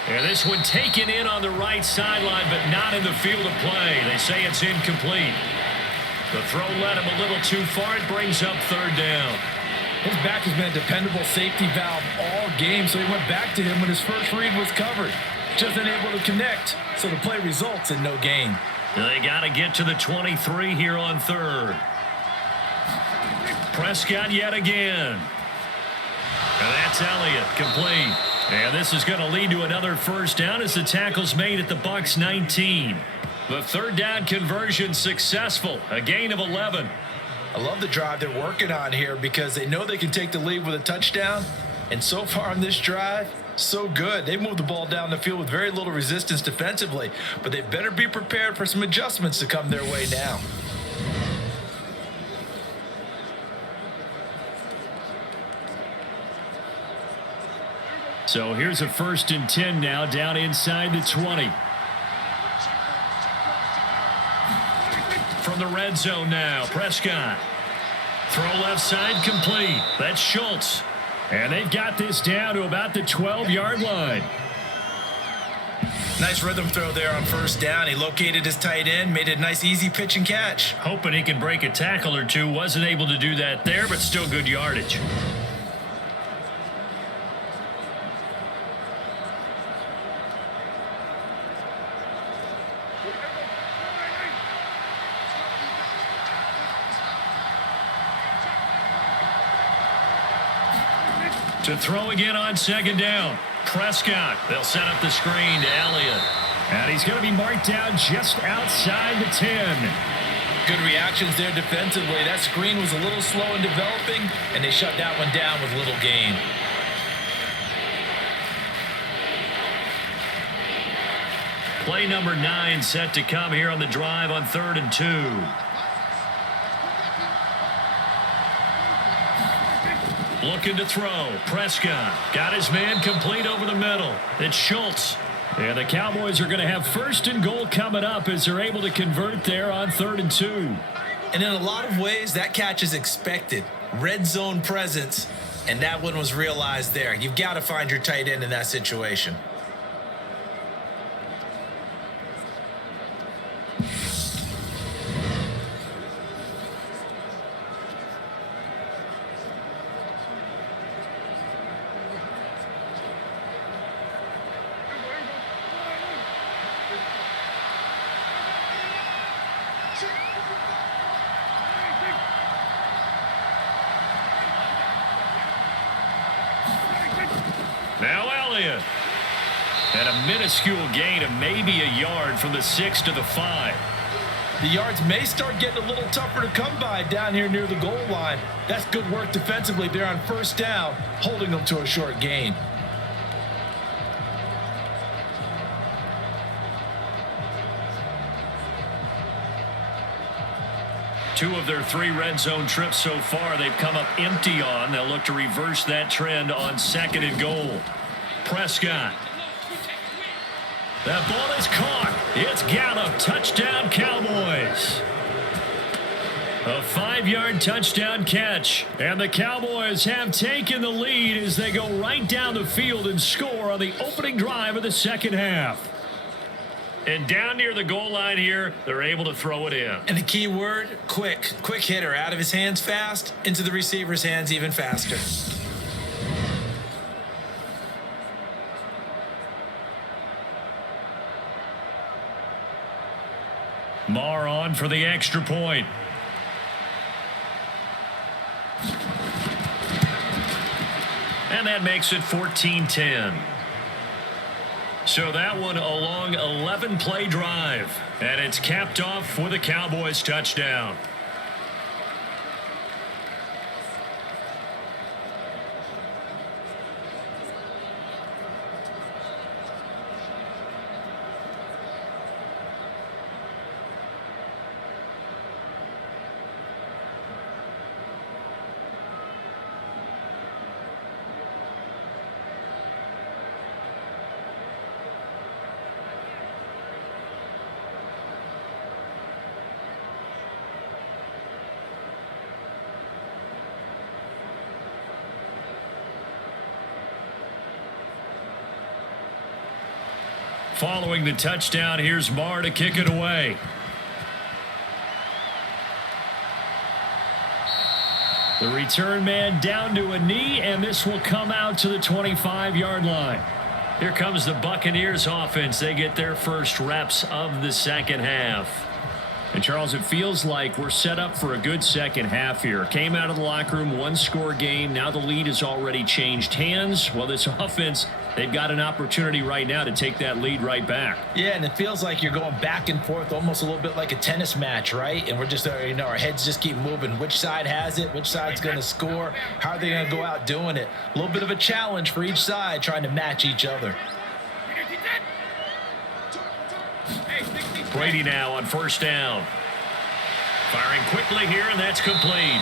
And this one taken in on the right sideline, but not in the field of play. They say it's incomplete. The throw led him a little too far. It brings up 3rd down. His back has been a dependable safety valve all game, so he went back to him when his first read was covered. Just unable to connect, so the play results in no gain. They got to get to the 23 here on 3rd. Prescott yet again. And that's Elliott, complete. And this is going to lead to another first down as the tackle's made at the BUCS 19. The 3rd down conversion successful, a gain of 11. I love the drive they're working on here because they know they can take the lead with a touchdown. And so far on this drive, so good. They moved the ball down the field with very little resistance defensively, but they better be prepared for some adjustments to come their way now. So here's a 1st and 10 now, down inside the 20. From the red zone now, Prescott. Throw left side, complete. That's Schultz. And they've got this down to about the 12-yard line. Nice rhythm throw there on 1st down. He located his tight end, made a nice easy pitch and catch. Hoping he can break a tackle or two. Wasn't able to do that there, but still good yardage. To throw again on 2nd down. Prescott. They'll set up the screen to Elliott. And he's going to be marked down just outside the 10. Good reactions there defensively. That screen was a little slow in developing, and they shut that one down with little gain. Play number 9 set to come here on the drive on 3rd and 2. Looking to throw. Prescott got his man complete over the middle. It's Schultz. And the Cowboys are going to have 1st and goal coming up as they're able to convert there on 3rd and 2. And in a lot of ways, that catch is expected. Red zone presence, and that one was realized there. You've got to find your tight end in that situation. Now Elliott. And a minuscule gain of maybe a yard from the 6 to the 5. The yards may start getting a little tougher to come by down here near the goal line. That's good work defensively there on first down, holding them to a short gain. Two of their 3 red zone trips so far, they've come up empty on. They'll look to reverse that trend on 2nd and goal. Prescott. That ball is caught. It's Gallup. Touchdown, Cowboys. A 5-yard touchdown catch. And the Cowboys have taken the lead as they go right down the field and score on the opening drive of the second half. And down near the goal line here, they're able to throw it in. And the key word, quick. Quick hitter. Out of his hands fast, into the receiver's hands even faster. Marr on for the extra point. And that makes it 14-10. So that one a long 11-play drive. And it's capped off with a Cowboys touchdown. Following the touchdown, here's Marr to kick it away. The return man down to a knee, and this will come out to the 25-yard line. Here comes the Buccaneers offense. They get their first reps of the second half. And, Charles, it feels like we're set up for a good second half here. Came out of the locker room, 1-score game. Now the lead has already changed hands. Well, this offense, they've got an opportunity right now to take that lead right back. Yeah, and it feels like you're going back and forth almost a little bit like a tennis match, right? And we're just, our heads just keep moving. Which side has it? Which side's going to score? How are they going to go out doing it? A little bit of a challenge for each side trying to match each other. Brady now on first down. Firing quickly here, and that's complete.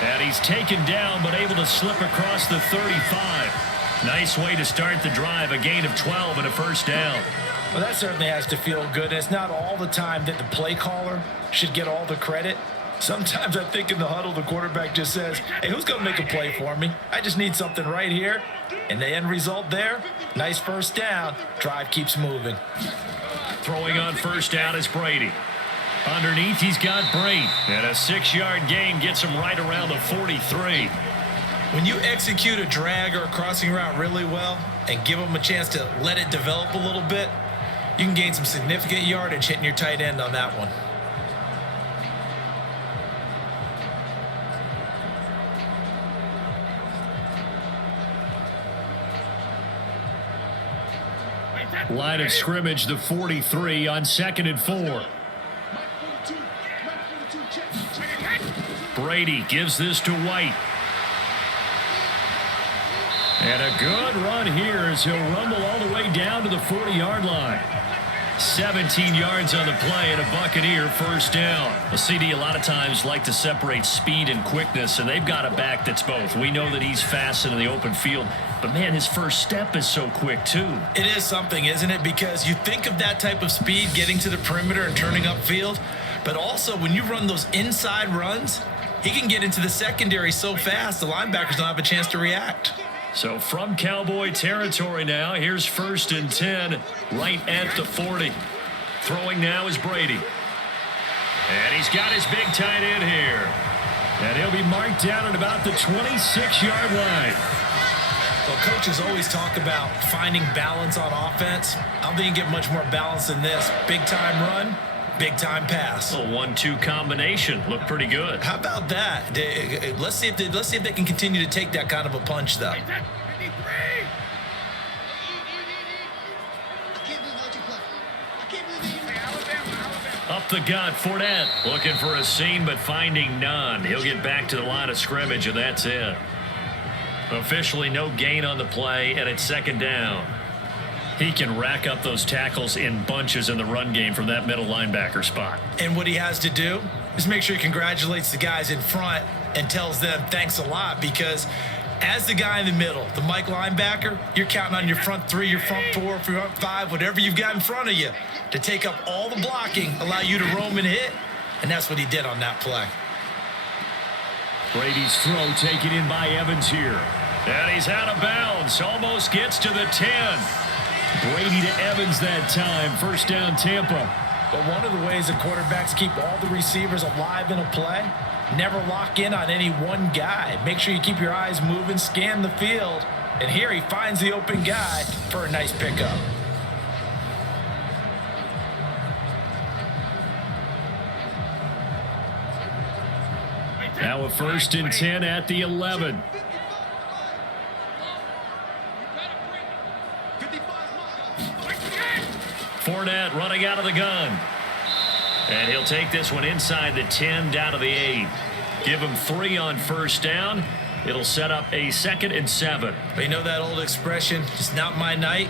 And he's taken down, but able to slip across the 35. Nice way to start the drive, a gain of 12 and a first down. Well, that certainly has to feel good. It's not all the time that the play caller should get all the credit. Sometimes I think in the huddle, the quarterback just says, hey, who's going to make a play for me? I just need something right here. And the end result there, nice first down. Drive keeps moving. Throwing on first down is Brady. Underneath, he's got Brady. And a 6-yard gain gets him right around the 43. When you execute a drag or a crossing route really well and give them a chance to let it develop a little bit, you can gain some significant yardage hitting your tight end on that one. Line of scrimmage, the 43 on 2nd and 4. Brady gives this to White. And a good run here as he'll rumble all the way down to the 40-yard line. 17 yards on the play and a Buccaneer first down. A CD a lot of times like to separate speed and quickness, and they've got a back that's both. We know that he's fast in the open field, but man, his first step is so quick too. It is something, isn't it? Because you think of that type of speed getting to the perimeter and turning upfield, But also, when you run those inside runs, he can get into the secondary so fast, the linebackers don't have a chance to react. So from Cowboy territory now, here's 1st and 10, right at the 40. Throwing now is Brady. And he's got his big tight end here. And he'll be marked down at about the 26-yard line. Well, coaches always talk about finding balance on offense. I don't think you get much more balance than this. Big-time run, big-time pass. A 1-2 combination. Looked pretty good. How about that? Let's see if they can continue to take that kind of a punch, though. Up the gut, Fournette looking for a seam but finding none. He'll get back to the line of scrimmage, and that's it. Officially no gain on the play, and it's 2nd down. He can rack up those tackles in bunches in the run game from that middle linebacker spot. And what he has to do is make sure he congratulates the guys in front and tells them thanks a lot, because as the guy in the middle, the Mike linebacker, you're counting on your front 3, your front 4, front 5, whatever you've got in front of you to take up all the blocking, allow you to roam and hit, and that's what he did on that play. Brady's throw taken in by Evans here. And he's out of bounds. Almost gets to the 10. Brady to Evans that time. 1st down, Tampa. But one of the ways that quarterbacks keep all the receivers alive in a play, never lock in on any one guy. Make sure you keep your eyes moving, scan the field. And here he finds the open guy for a nice pickup. Now a 1st and 10 at the 11. Fournette running out of the gun. And he'll take this one inside the 10 down to the 8. Give him 3 on 1st down. It'll set up a 2nd and 7. But you know that old expression, it's not my night?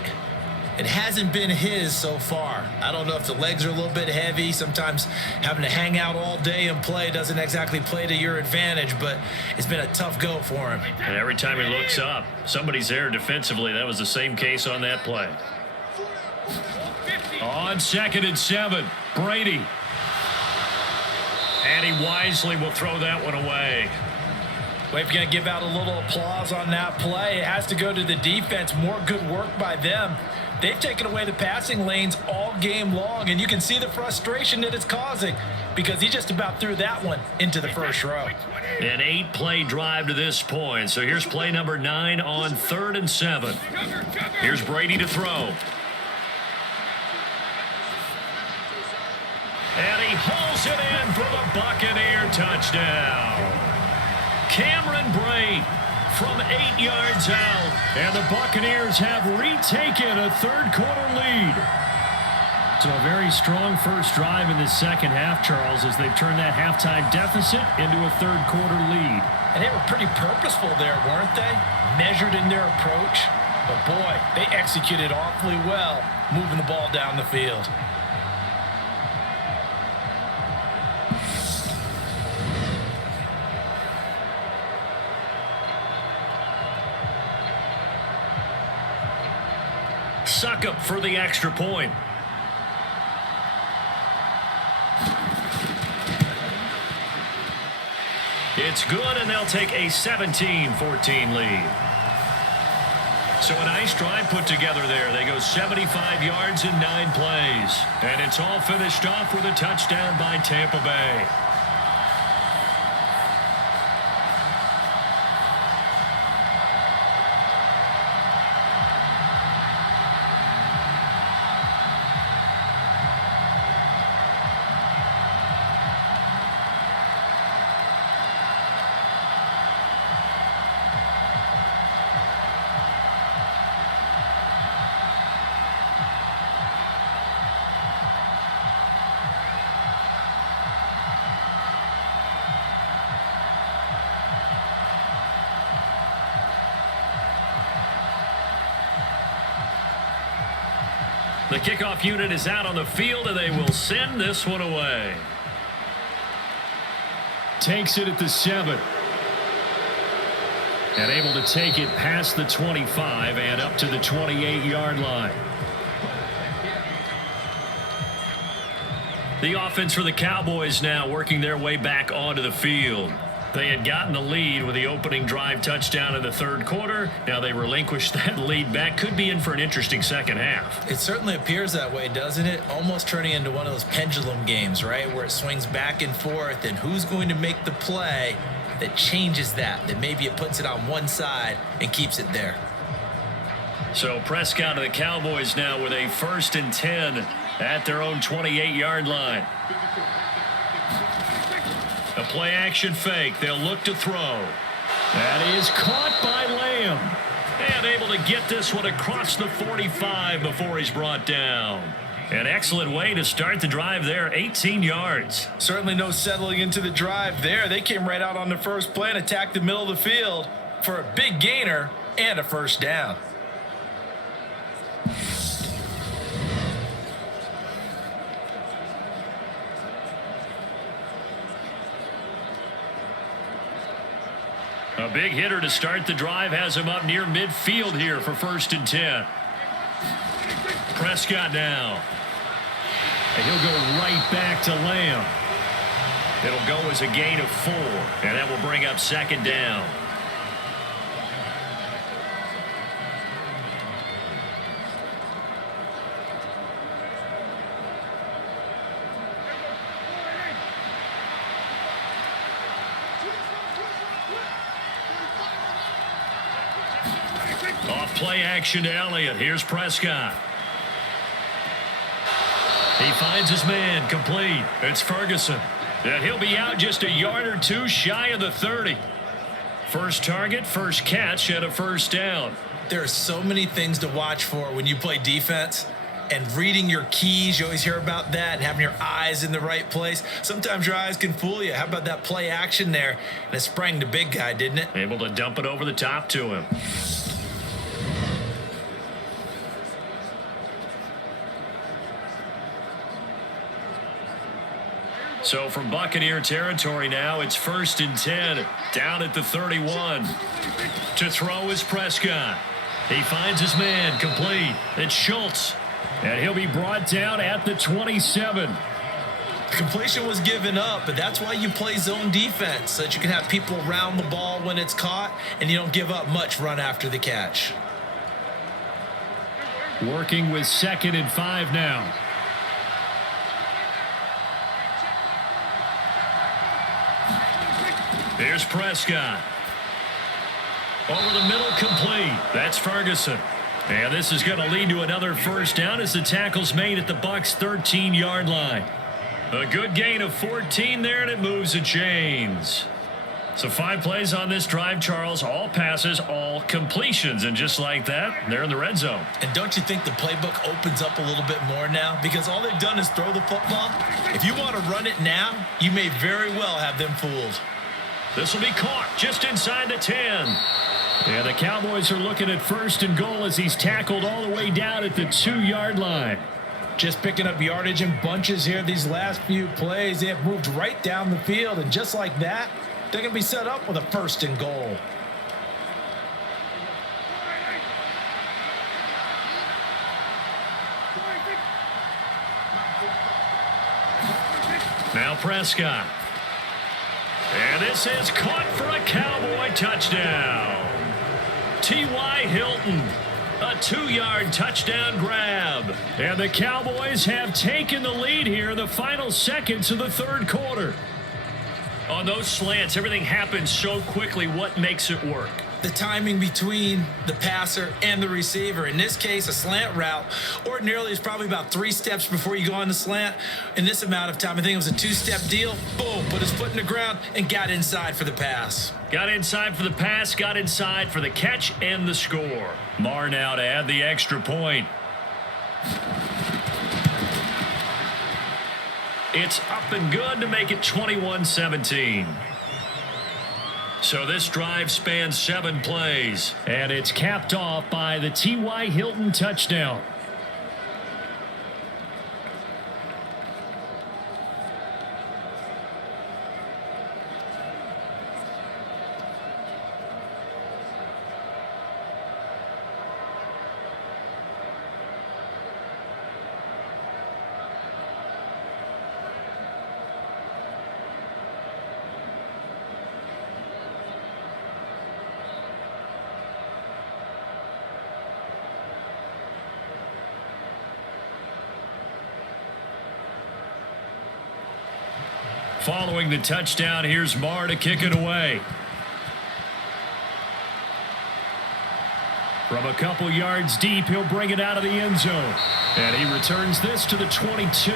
It hasn't been his so far. I don't know if the legs are a little bit heavy. Sometimes having to hang out all day and play doesn't exactly play to your advantage, but it's been a tough go for him. And every time he looks up, somebody's there defensively. That was the same case on that play. On 2nd and 7, Brady. And he wisely will throw that one away. Well, if you're going to give out a little applause on that play, it has to go to the defense. More good work by them. They've taken away the passing lanes all game long, and you can see the frustration that it's causing because he just about threw that one into the first row. An 8-play drive to this point. So here's play number 9 on 3rd and 7. Here's Brady to throw. And he hauls it in for the Buccaneer touchdown. Cameron Brate from 8 yards out. And the Buccaneers have retaken a 3rd quarter lead. So a very strong first drive in the second half, Charles, as they've turned that halftime deficit into a 3rd quarter lead. And they were pretty purposeful there, weren't they? Measured in their approach. But boy, they executed awfully well, moving the ball down the field. Suck up for the extra point. It's good, and they'll take a 17-14 lead. So a nice drive put together there. They go 75 yards in 9 plays. And it's all finished off with a touchdown by Tampa Bay. The kickoff unit is out on the field, and they will send this one away. Takes it at the 7. And able to take it past the 25 and up to the 28-yard line. The offense for the Cowboys now working their way back onto the field. They had gotten the lead with the opening drive touchdown in the third quarter. Now they relinquished that lead back. Could be in for an interesting second half. It certainly appears that way, doesn't it? Almost turning into one of those pendulum games, right? Where it swings back and forth, and who's going to make the play that changes that maybe it puts it on one side and keeps it there. So Prescott and the Cowboys now with a 1st and 10 at their own 28-yard line. A play action fake. They'll look to throw. That is caught by Lamb. And able to get this one across the 45 before he's brought down. An excellent way to start the drive there, 18 yards. Certainly no settling into the drive there. They came right out on the first play and attacked the middle of the field for a big gainer and a first down. A big hitter to start the drive has him up near midfield here for 1st and 10. Prescott now. And he'll go right back to Lamb. It'll go as a gain of 4, and that will bring up 2nd down. Off play action to Elliott. Here's Prescott. He finds his man complete. It's Ferguson. And he'll be out just a yard or two shy of the 30. First target, first catch, and a first down. There are so many things to watch for when you play defense. And reading your keys, you always hear about that, and having your eyes in the right place. Sometimes your eyes can fool you. How about that play action there? And it sprang the big guy, didn't it? Able to dump it over the top to him. So from Buccaneer territory now, it's 1st and 10, down at the 31. To throw is Prescott. He finds his man complete. It's Schultz. And he'll be brought down at the 27. Completion was given up, but that's why you play zone defense, so that you can have people around the ball when it's caught, and you don't give up much run after the catch. Working with 2nd and 5 now. Here's Prescott. Over the middle, complete. That's Ferguson. And this is going to lead to another first down as the tackle's made at the BUCS 13-yard line. A good gain of 14 there, and it moves the chains. So 5 plays on this drive, Charles. All passes, all completions. And just like that, they're in the red zone. And don't you think the playbook opens up a little bit more now? Because all they've done is throw the football. If you want to run it now, you may very well have them fooled. This will be caught just inside the 10. And the Cowboys are looking at 1st and goal as he's tackled all the way down at the 2-yard line. Just picking up yardage in bunches here these last few plays. They have moved right down the field, and just like that, they're going to be set up with a 1st and goal. Now Prescott. And this is caught for a Cowboy touchdown. T.Y. Hilton. A 2-yard touchdown grab. And the Cowboys have taken the lead here in the final seconds of the third quarter. On those slants, everything happens so quickly. What makes it work? The timing between the passer and the receiver. In this case, a slant route ordinarily is probably about 3 steps before you go on the slant. In this amount of time, I think it was a 2-step deal. Boom, put his foot in the ground and got inside for the pass. Got inside for the pass, got inside for the catch and the score. Marr now to add the extra point. It's up and good to make it 21-17. So this drive spans 7 plays, and it's capped off by the T.Y. Hilton touchdown. Following the touchdown, here's Marr to kick it away. From a couple yards deep, he'll bring it out of the end zone. And he returns this to the 22.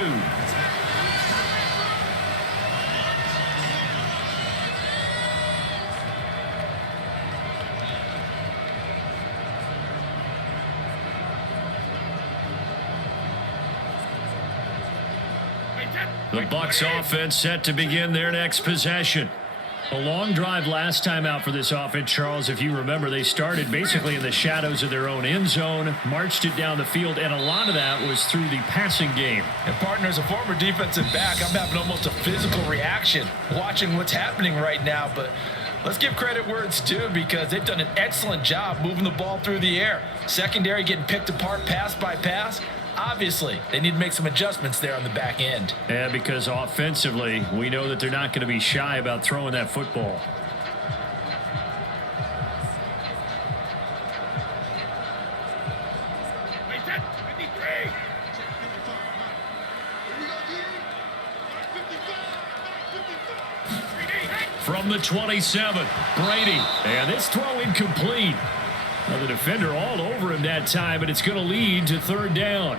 The BUCS offense set to begin their next possession. A long drive last time out for this offense, Charles. If you remember, they started basically in the shadows of their own end zone, marched it down the field, and a lot of that was through the passing game. And partner, as a former defensive back, I'm having almost a physical reaction watching what's happening right now. But let's give credit where it's due, because they've done an excellent job moving the ball through the air. Secondary getting picked apart pass by pass. Obviously, they need to make some adjustments there on the back end. Yeah, because offensively, we know that they're not going to be shy about throwing that football. From the 27, Brady. And this throw incomplete. Well, the defender all over him that time, but it's going to lead to third down.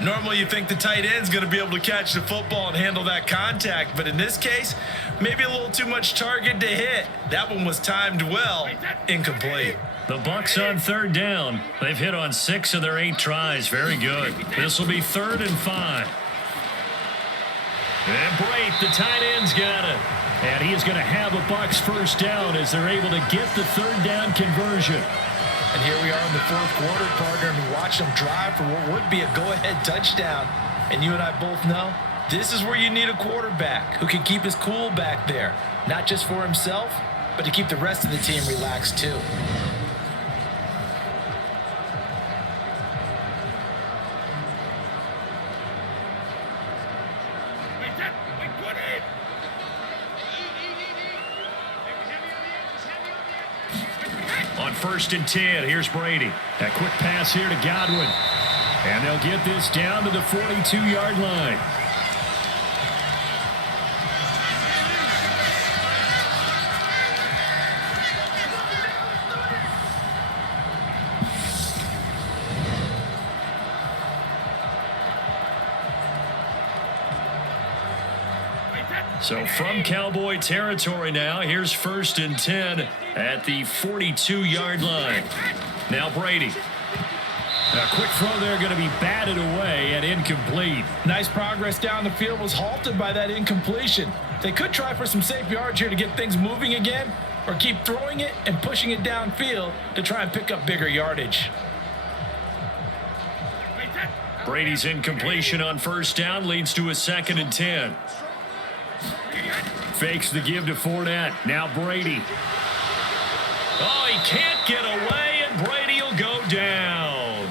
Normally you think the tight end's going to be able to catch the football and handle that contact, but in this case, maybe a little too much target to hit. That one was timed well. Incomplete. The BUCS on third down. They've hit on 6 of their 8 tries. Very good. This will be 3rd and 5. And Brate, the tight end's got it. And he is going to have a BUCS first down as they're able to get the third down conversion. And here we are in the fourth quarter, partner, and we watch them drive for what would be a go-ahead touchdown. And you and I both know this is where you need a quarterback who can keep his cool back there, not just for himself, but to keep the rest of the team relaxed too. On 1st and 10, here's Brady. A quick pass here to Godwin. And they'll get this down to the 42-yard line. So from Cowboy territory now, here's 1st and 10 at the 42-yard line. Now Brady. A quick throw there going to be batted away and incomplete. Nice progress down the field, was halted by that incompletion. They could try for some safe yards here to get things moving again, or keep throwing it and pushing it downfield to try and pick up bigger yardage. Brady's incompletion on 1st down leads to a 2nd and 10. Fakes the give to Fournette. Now Brady. Oh, he can't get away, and Brady will go down.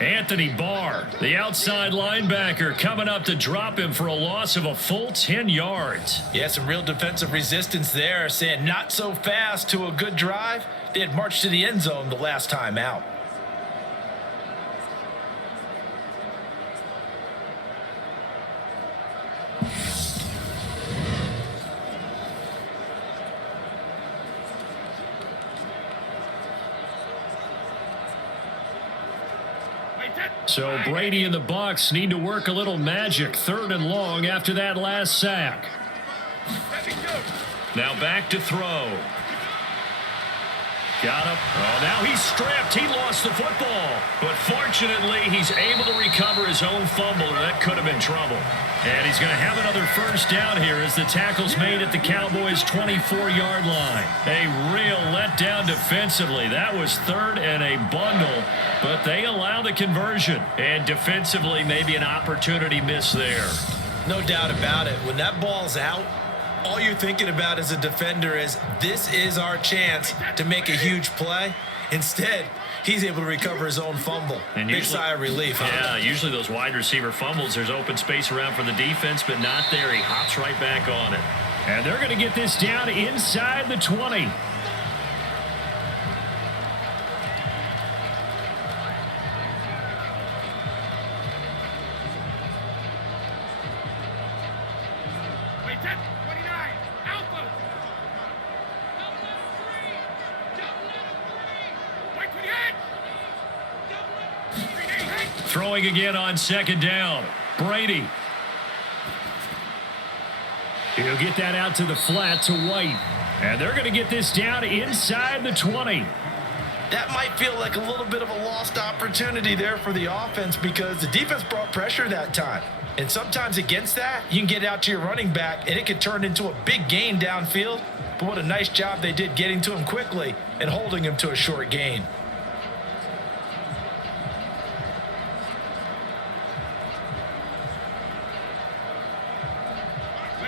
Anthony Barr, the outside linebacker, coming up to drop him for a loss of a full 10 yards. Yeah, some real defensive resistance there, saying not so fast to a good drive. They had marched to the end zone the last time out. So Brady and the BUCS need to work a little magic. 3rd and long after that last sack. Now back to throw. Got him. Oh, now he's stripped. He lost the football. But fortunately, he's able to recover his own fumble, or that could have been trouble. And he's going to have another first down here as the tackle's made at the Cowboys' 24-yard line. A real letdown defensively. That was 3rd and a bundle, but they allow the conversion. And defensively, maybe an opportunity miss there. No doubt about it. When that ball's out, all you're thinking about as a defender is, this is our chance to make a huge play. Instead, he's able to recover his own fumble. And big sigh of relief. Yeah, usually those wide receiver fumbles, there's open space around for the defense, but not there. He hops right back on it. And they're going to get this down inside the 20. Throwing again on second down. Brady. He'll get that out to the flat to White. And they're going to get this down inside the 20. That might feel like a little bit of a lost opportunity there for the offense because the defense brought pressure that time. And sometimes against that, you can get out to your running back, and it could turn into a big gain downfield. But what a nice job they did getting to him quickly and holding him to a short gain.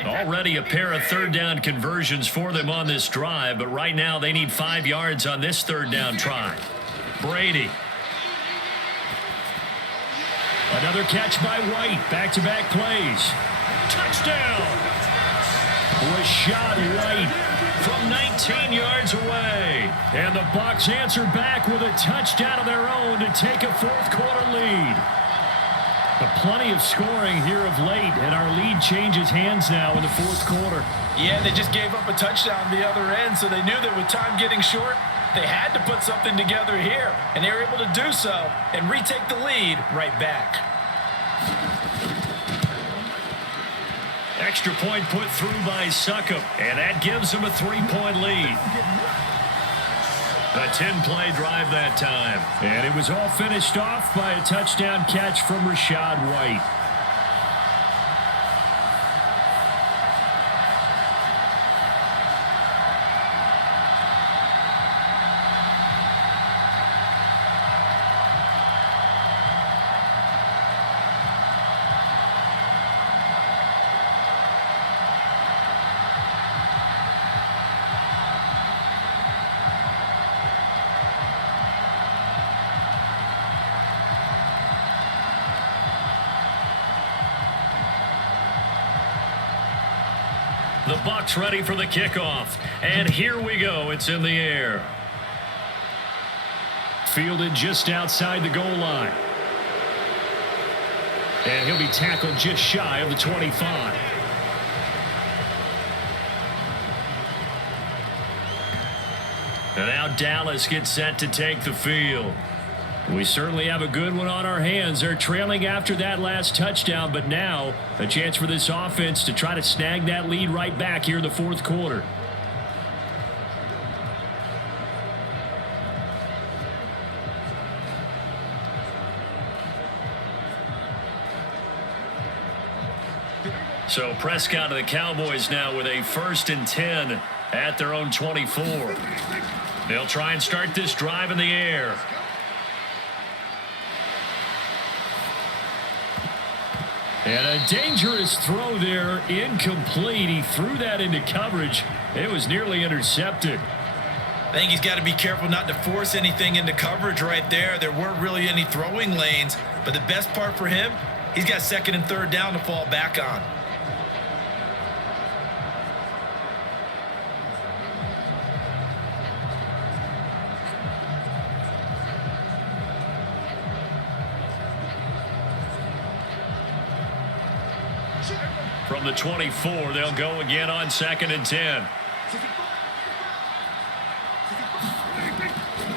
Already a pair of third down conversions for them on this drive, but right now they need 5 yards on this third down try. Brady. Another catch by White. Back-to-back plays. Touchdown! Rashad White from 19 yards away. And the BUCS answer back with a touchdown of their own to take a fourth-quarter lead. But plenty of scoring here of late, and our lead changes hands now in the fourth quarter. Yeah, they just gave up a touchdown the other end, so they knew that with time getting short, they had to put something together here, and they were able to do so and retake the lead right back. Extra point put through by Succop, and that gives them a 3-point lead. A 10-play drive that time. And it was all finished off by a touchdown catch from Rashad White. The BUCS ready for the kickoff. And here we go. It's in the air. Fielded just outside the goal line. And he'll be tackled just shy of the 25. And now Dallas gets set to take the field. We certainly have a good one on our hands. They're trailing after that last touchdown, but now a chance for this offense to try to snag that lead right back here in the fourth quarter. So Prescott of the Cowboys now with a 1st and 10 at their own 24. They'll try and start this drive in the air. And a dangerous throw there, incomplete. He threw that into coverage. It was nearly intercepted. I think he's got to be careful not to force anything into coverage right there. There weren't really any throwing lanes, but the best part for him, he's got 2nd and 3rd down to fall back on. From the 24, they'll go again on 2nd and 10.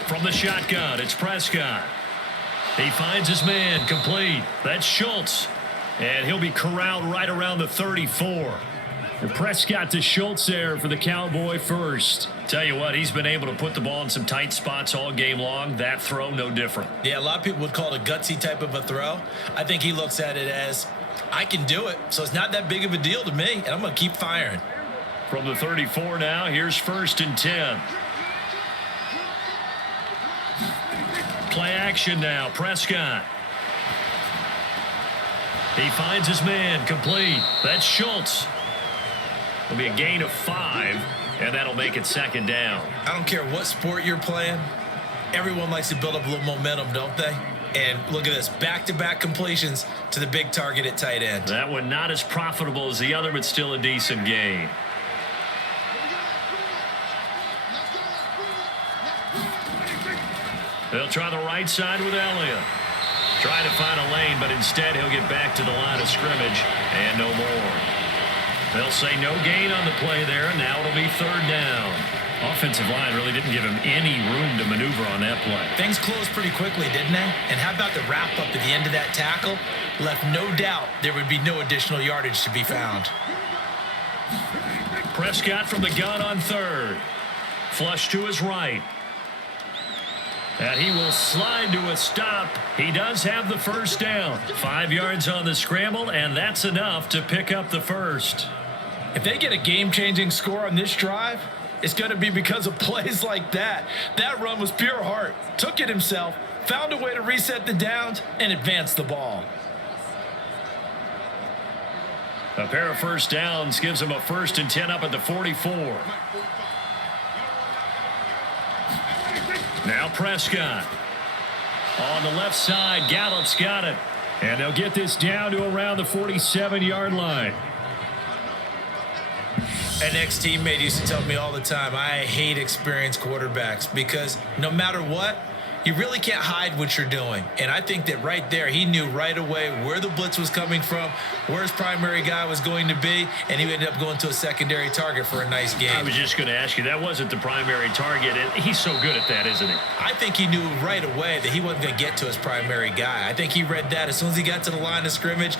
From the shotgun, it's Prescott. He finds his man, complete. That's Schultz. And he'll be corralled right around the 34. And Prescott to Schultz there for the Cowboy first. Tell you what, he's been able to put the ball in some tight spots all game long. That throw, no different. Yeah, a lot of people would call it a gutsy type of a throw. I think he looks at it as, I can do it, so it's not that big of a deal to me, and I'm going to keep firing. From the 34 now, here's 1st and 10. Play action now, Prescott. He finds his man, complete. That's Schultz. It'll be a gain of 5, and that'll make it 2nd down. I don't care what sport you're playing. Everyone likes to build up a little momentum, don't they? And look at this, back-to-back completions to the big target at tight end. That one not as profitable as the other, but still a decent gain. They'll try the right side with Elliott. Try to find a lane, but instead he'll get back to the line of scrimmage and no more. They'll say no gain on the play there, and now it'll be 3rd down. Offensive line really didn't give him any room to maneuver on that play. Things closed pretty quickly, didn't they? And how about the wrap-up at the end of that tackle? Left no doubt there would be no additional yardage to be found. Prescott from the gun on third. Flush to his right. And he will slide to a stop. He does have the first down. 5 yards on the scramble, and that's enough to pick up the first. If they get a game-changing score on this drive, it's going to be because of plays like that. That run was pure heart. Took it himself, found a way to reset the downs, and advance the ball. A pair of first downs gives him a 1st and 10 up at the 44. Now Prescott. On the left side, Gallup's got it. And they'll get this down to around the 47-yard line. An ex-teammate used to tell me all the time, I hate experienced quarterbacks because no matter what, you really can't hide what you're doing. And I think that right there, he knew right away where the blitz was coming from, where his primary guy was going to be, and he ended up going to a secondary target for a nice game. I was just going to ask you, that wasn't the primary target. And he's so good at that, isn't he? I think he knew right away that he wasn't going to get to his primary guy. I think he read that as soon as he got to the line of scrimmage,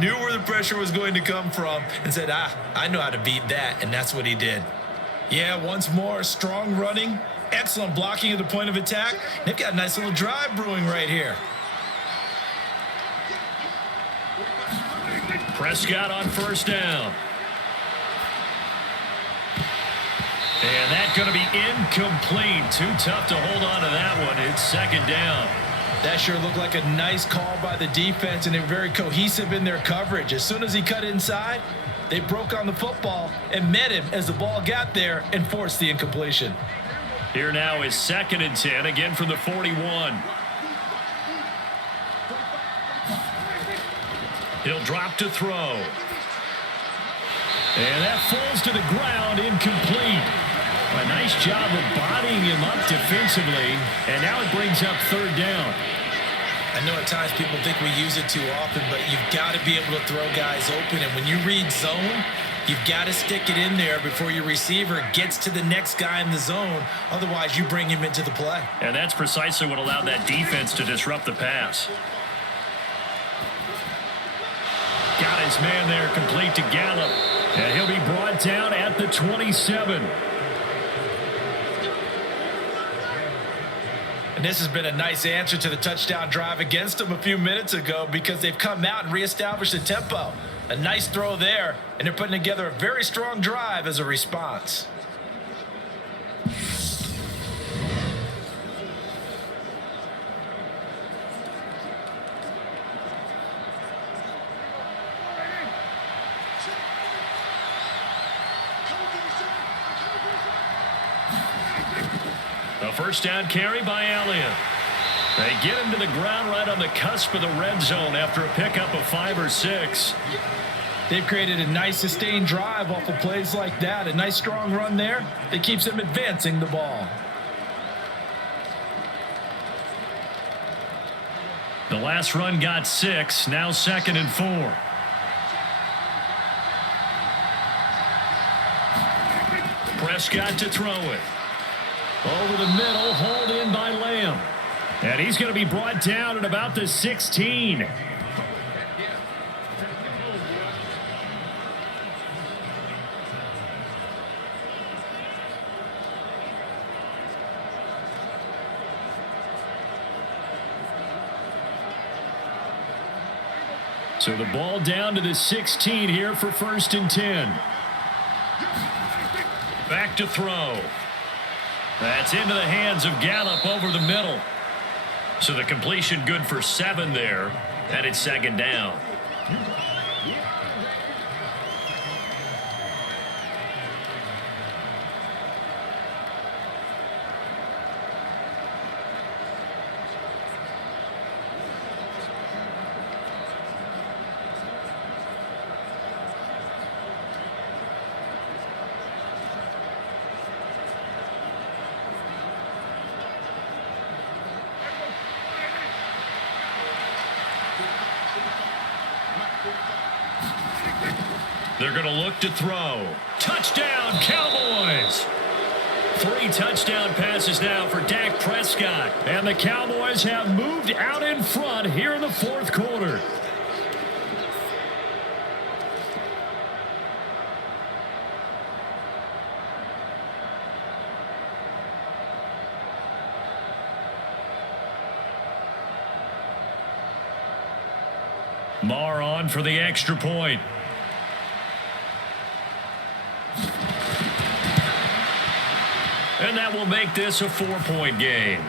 knew where the pressure was going to come from, and said, I know how to beat that, and that's what he did. Yeah, once more, strong running, excellent blocking at the point of attack. They've got a nice little drive brewing right here. Prescott on first down. And that's going to be incomplete. Too tough to hold on to that one. It's 2nd down. That sure looked like a nice call by the defense, and they were very cohesive in their coverage. As soon as he cut inside, they broke on the football and met him as the ball got there and forced the incompletion. Here now is 2nd and 10, again from the 41. He'll drop to throw. And that falls to the ground, incomplete. A nice job of bodying him up defensively, and now it brings up 3rd down. I know at times people think we use it too often, but you've got to be able to throw guys open. And when you read zone, you've got to stick it in there before your receiver gets to the next guy in the zone. Otherwise, you bring him into the play. And that's precisely what allowed that defense to disrupt the pass. Got his man there, complete to Gallup. And he'll be brought down at the 27. And this has been a nice answer to the touchdown drive against them a few minutes ago because they've come out and reestablished the tempo. A nice throw there, and they're putting together a very strong drive as a response. A first down carry by Elliott. They get him to the ground right on the cusp of the red zone after a pickup of 5 or 6. They've created a nice sustained drive off of plays like that. A nice strong run there that keeps them advancing the ball. The last run got 6. Now 2nd and 4. Prescott to throw it. Over the middle, hauled in by Lamb. And he's going to be brought down at about the 16. So the ball down to the 16 here for 1st and 10. Back to throw. That's into the hands of Gallup over the middle. So the completion good for 7 there, and it's 2nd down. They're going to look to throw. Touchdown, Cowboys! 3 touchdown passes now for Dak Prescott. And the Cowboys have moved out in front here in the fourth quarter. Marr on for the extra point. And that will make this a 4-point game.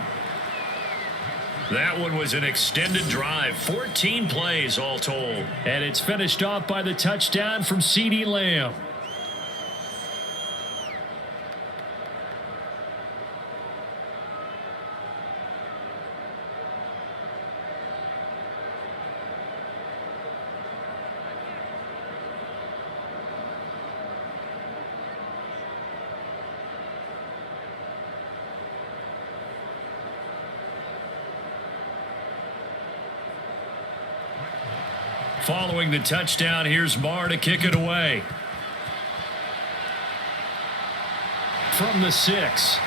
That one was an extended drive, 14 plays all told. And it's finished off by the touchdown from CeeDee Lamb. Following the touchdown, here's Marr to kick it away. From the 6.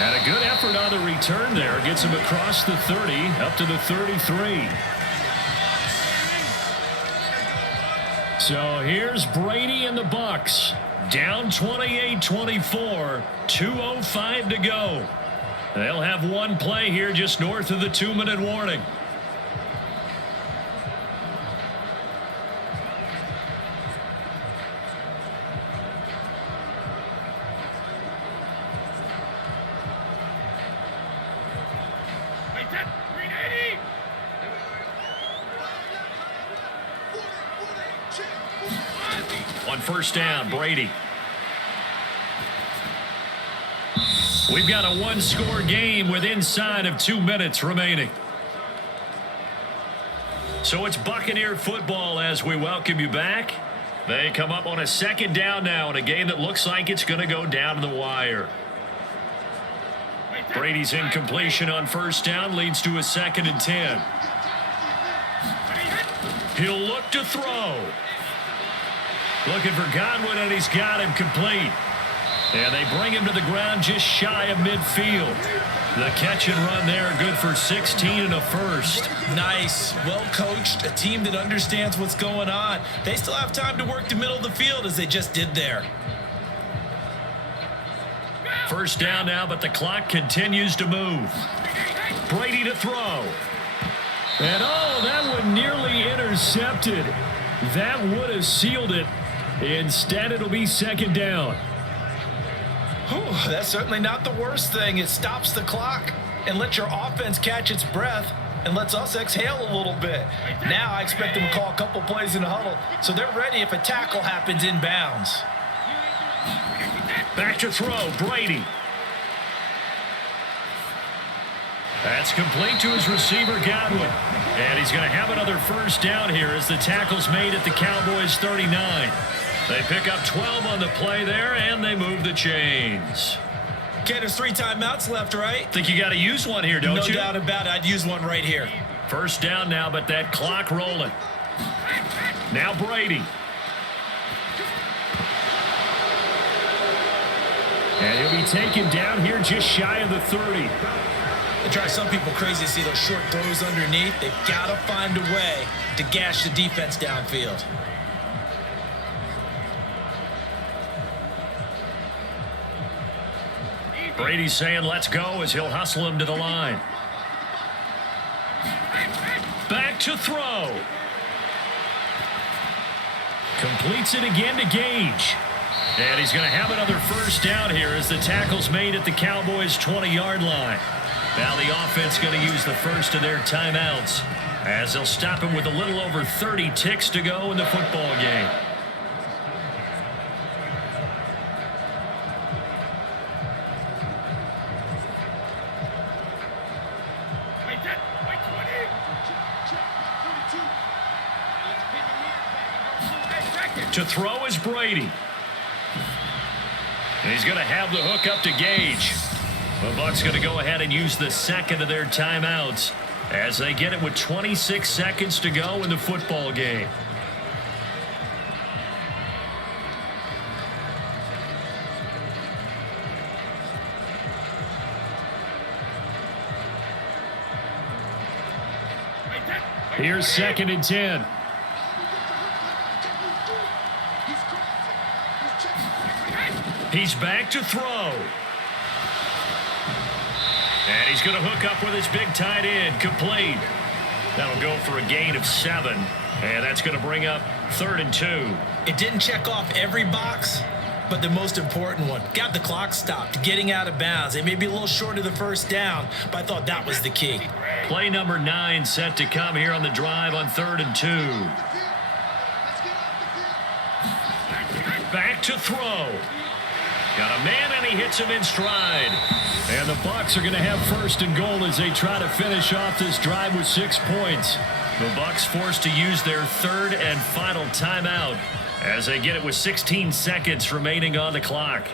And a good effort on the return there. Gets him across the 30, up to the 33. So here's Brady and the BUCS. Down 28-24, 2:05 to go. They'll have one play here just north of the 2-minute warning. On first down, Brady. We've got a one-score game with inside of 2 minutes remaining. So it's Buccaneer football as we welcome you back. They come up on a second down now in a game that looks like it's going to go down to the wire. Brady's incompletion on first down leads to a 2nd and 10. He'll look to throw. Looking for Godwin, and he's got him complete. And they bring him to the ground just shy of midfield. The catch and run there, good for 16 and a first. Nice. Well coached. A team that understands what's going on. They still have time to work the middle of the field as they just did there. First down now, but the clock continues to move. Brady to throw. And oh, that one nearly intercepted. That would have sealed it. Instead, it'll be second down. That's certainly not the worst thing. It stops the clock and lets your offense catch its breath and lets us exhale a little bit. Now I expect them to call a couple plays in the huddle so they're ready if a tackle happens inbounds. Back to throw, Brady. That's complete to his receiver, Godwin. And he's going to have another first down here as the tackle's made at the Cowboys 39. They pick up 12 on the play there, and they move the chains. Okay, there's 3 timeouts left, right? Think you got to use one here, don't you? No doubt about it. I'd use one right here. First down now, but that clock rolling. Now Brady. And he'll be taken down here just shy of the 30. It drives some people crazy to see those short throws underneath. They've got to find a way to gash the defense downfield. Brady's saying let's go as he'll hustle him to the line. Back to throw. Completes it again to Gage. And he's going to have another first down here as the tackle's made at the Cowboys' 20-yard line. Now the offense going to use the first of their timeouts as they'll stop him with a little over 30 ticks to go in the football game. To throw is Brady. And he's going to have the hook up to Gage. The BUCS going to go ahead and use the second of their timeouts as they get it with 26 seconds to go in the football game. Here's 2nd and 10. He's back to throw. And he's going to hook up with his big tight end, complete. That'll go for a gain of 7. And that's going to bring up 3rd and 2. It didn't check off every box, but the most important one. Got the clock stopped, getting out of bounds. It may be a little short of the first down, but I thought that was the key. Play number 9 set to come here on the drive on 3rd and 2. Back to throw. Got a man, and he hits him in stride. And the BUCS are going to have 1st and goal as they try to finish off this drive with 6 points. The BUCS forced to use their 3rd and final timeout as they get it with 16 seconds remaining on the clock.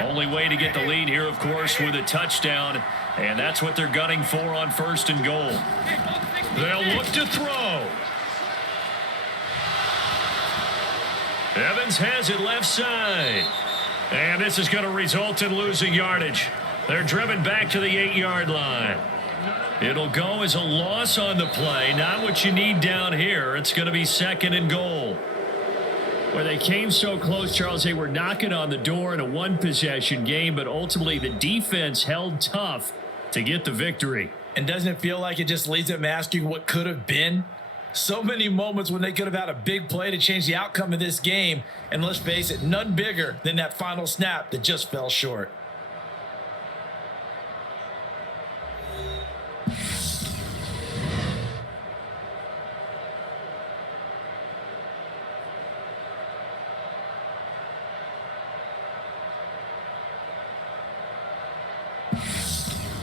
Only way to get the lead here, of course, with a touchdown, and that's what they're gunning for on 1st and goal. They'll look to throw. Evans has it left side. And this is going to result in losing yardage. They're driven back to the 8-yard line. It'll go as a loss on the play. Not what you need down here. It's going to be 2nd and goal. Where they came so close, Charles, they were knocking on the door in a one-possession game, but ultimately the defense held tough to get the victory. And doesn't it feel like it just leaves them asking what could have been? So many moments when they could have had a big play to change the outcome of this game. And let's face it, none bigger than that final snap that just fell short.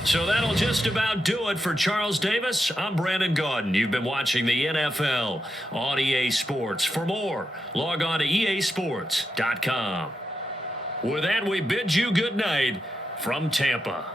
So that'll just about do it for Charles Davis. I'm Brandon Gaudin. You've been watching the NFL on EA Sports. For more, log on to easports.com. With that, we bid you good night from Tampa.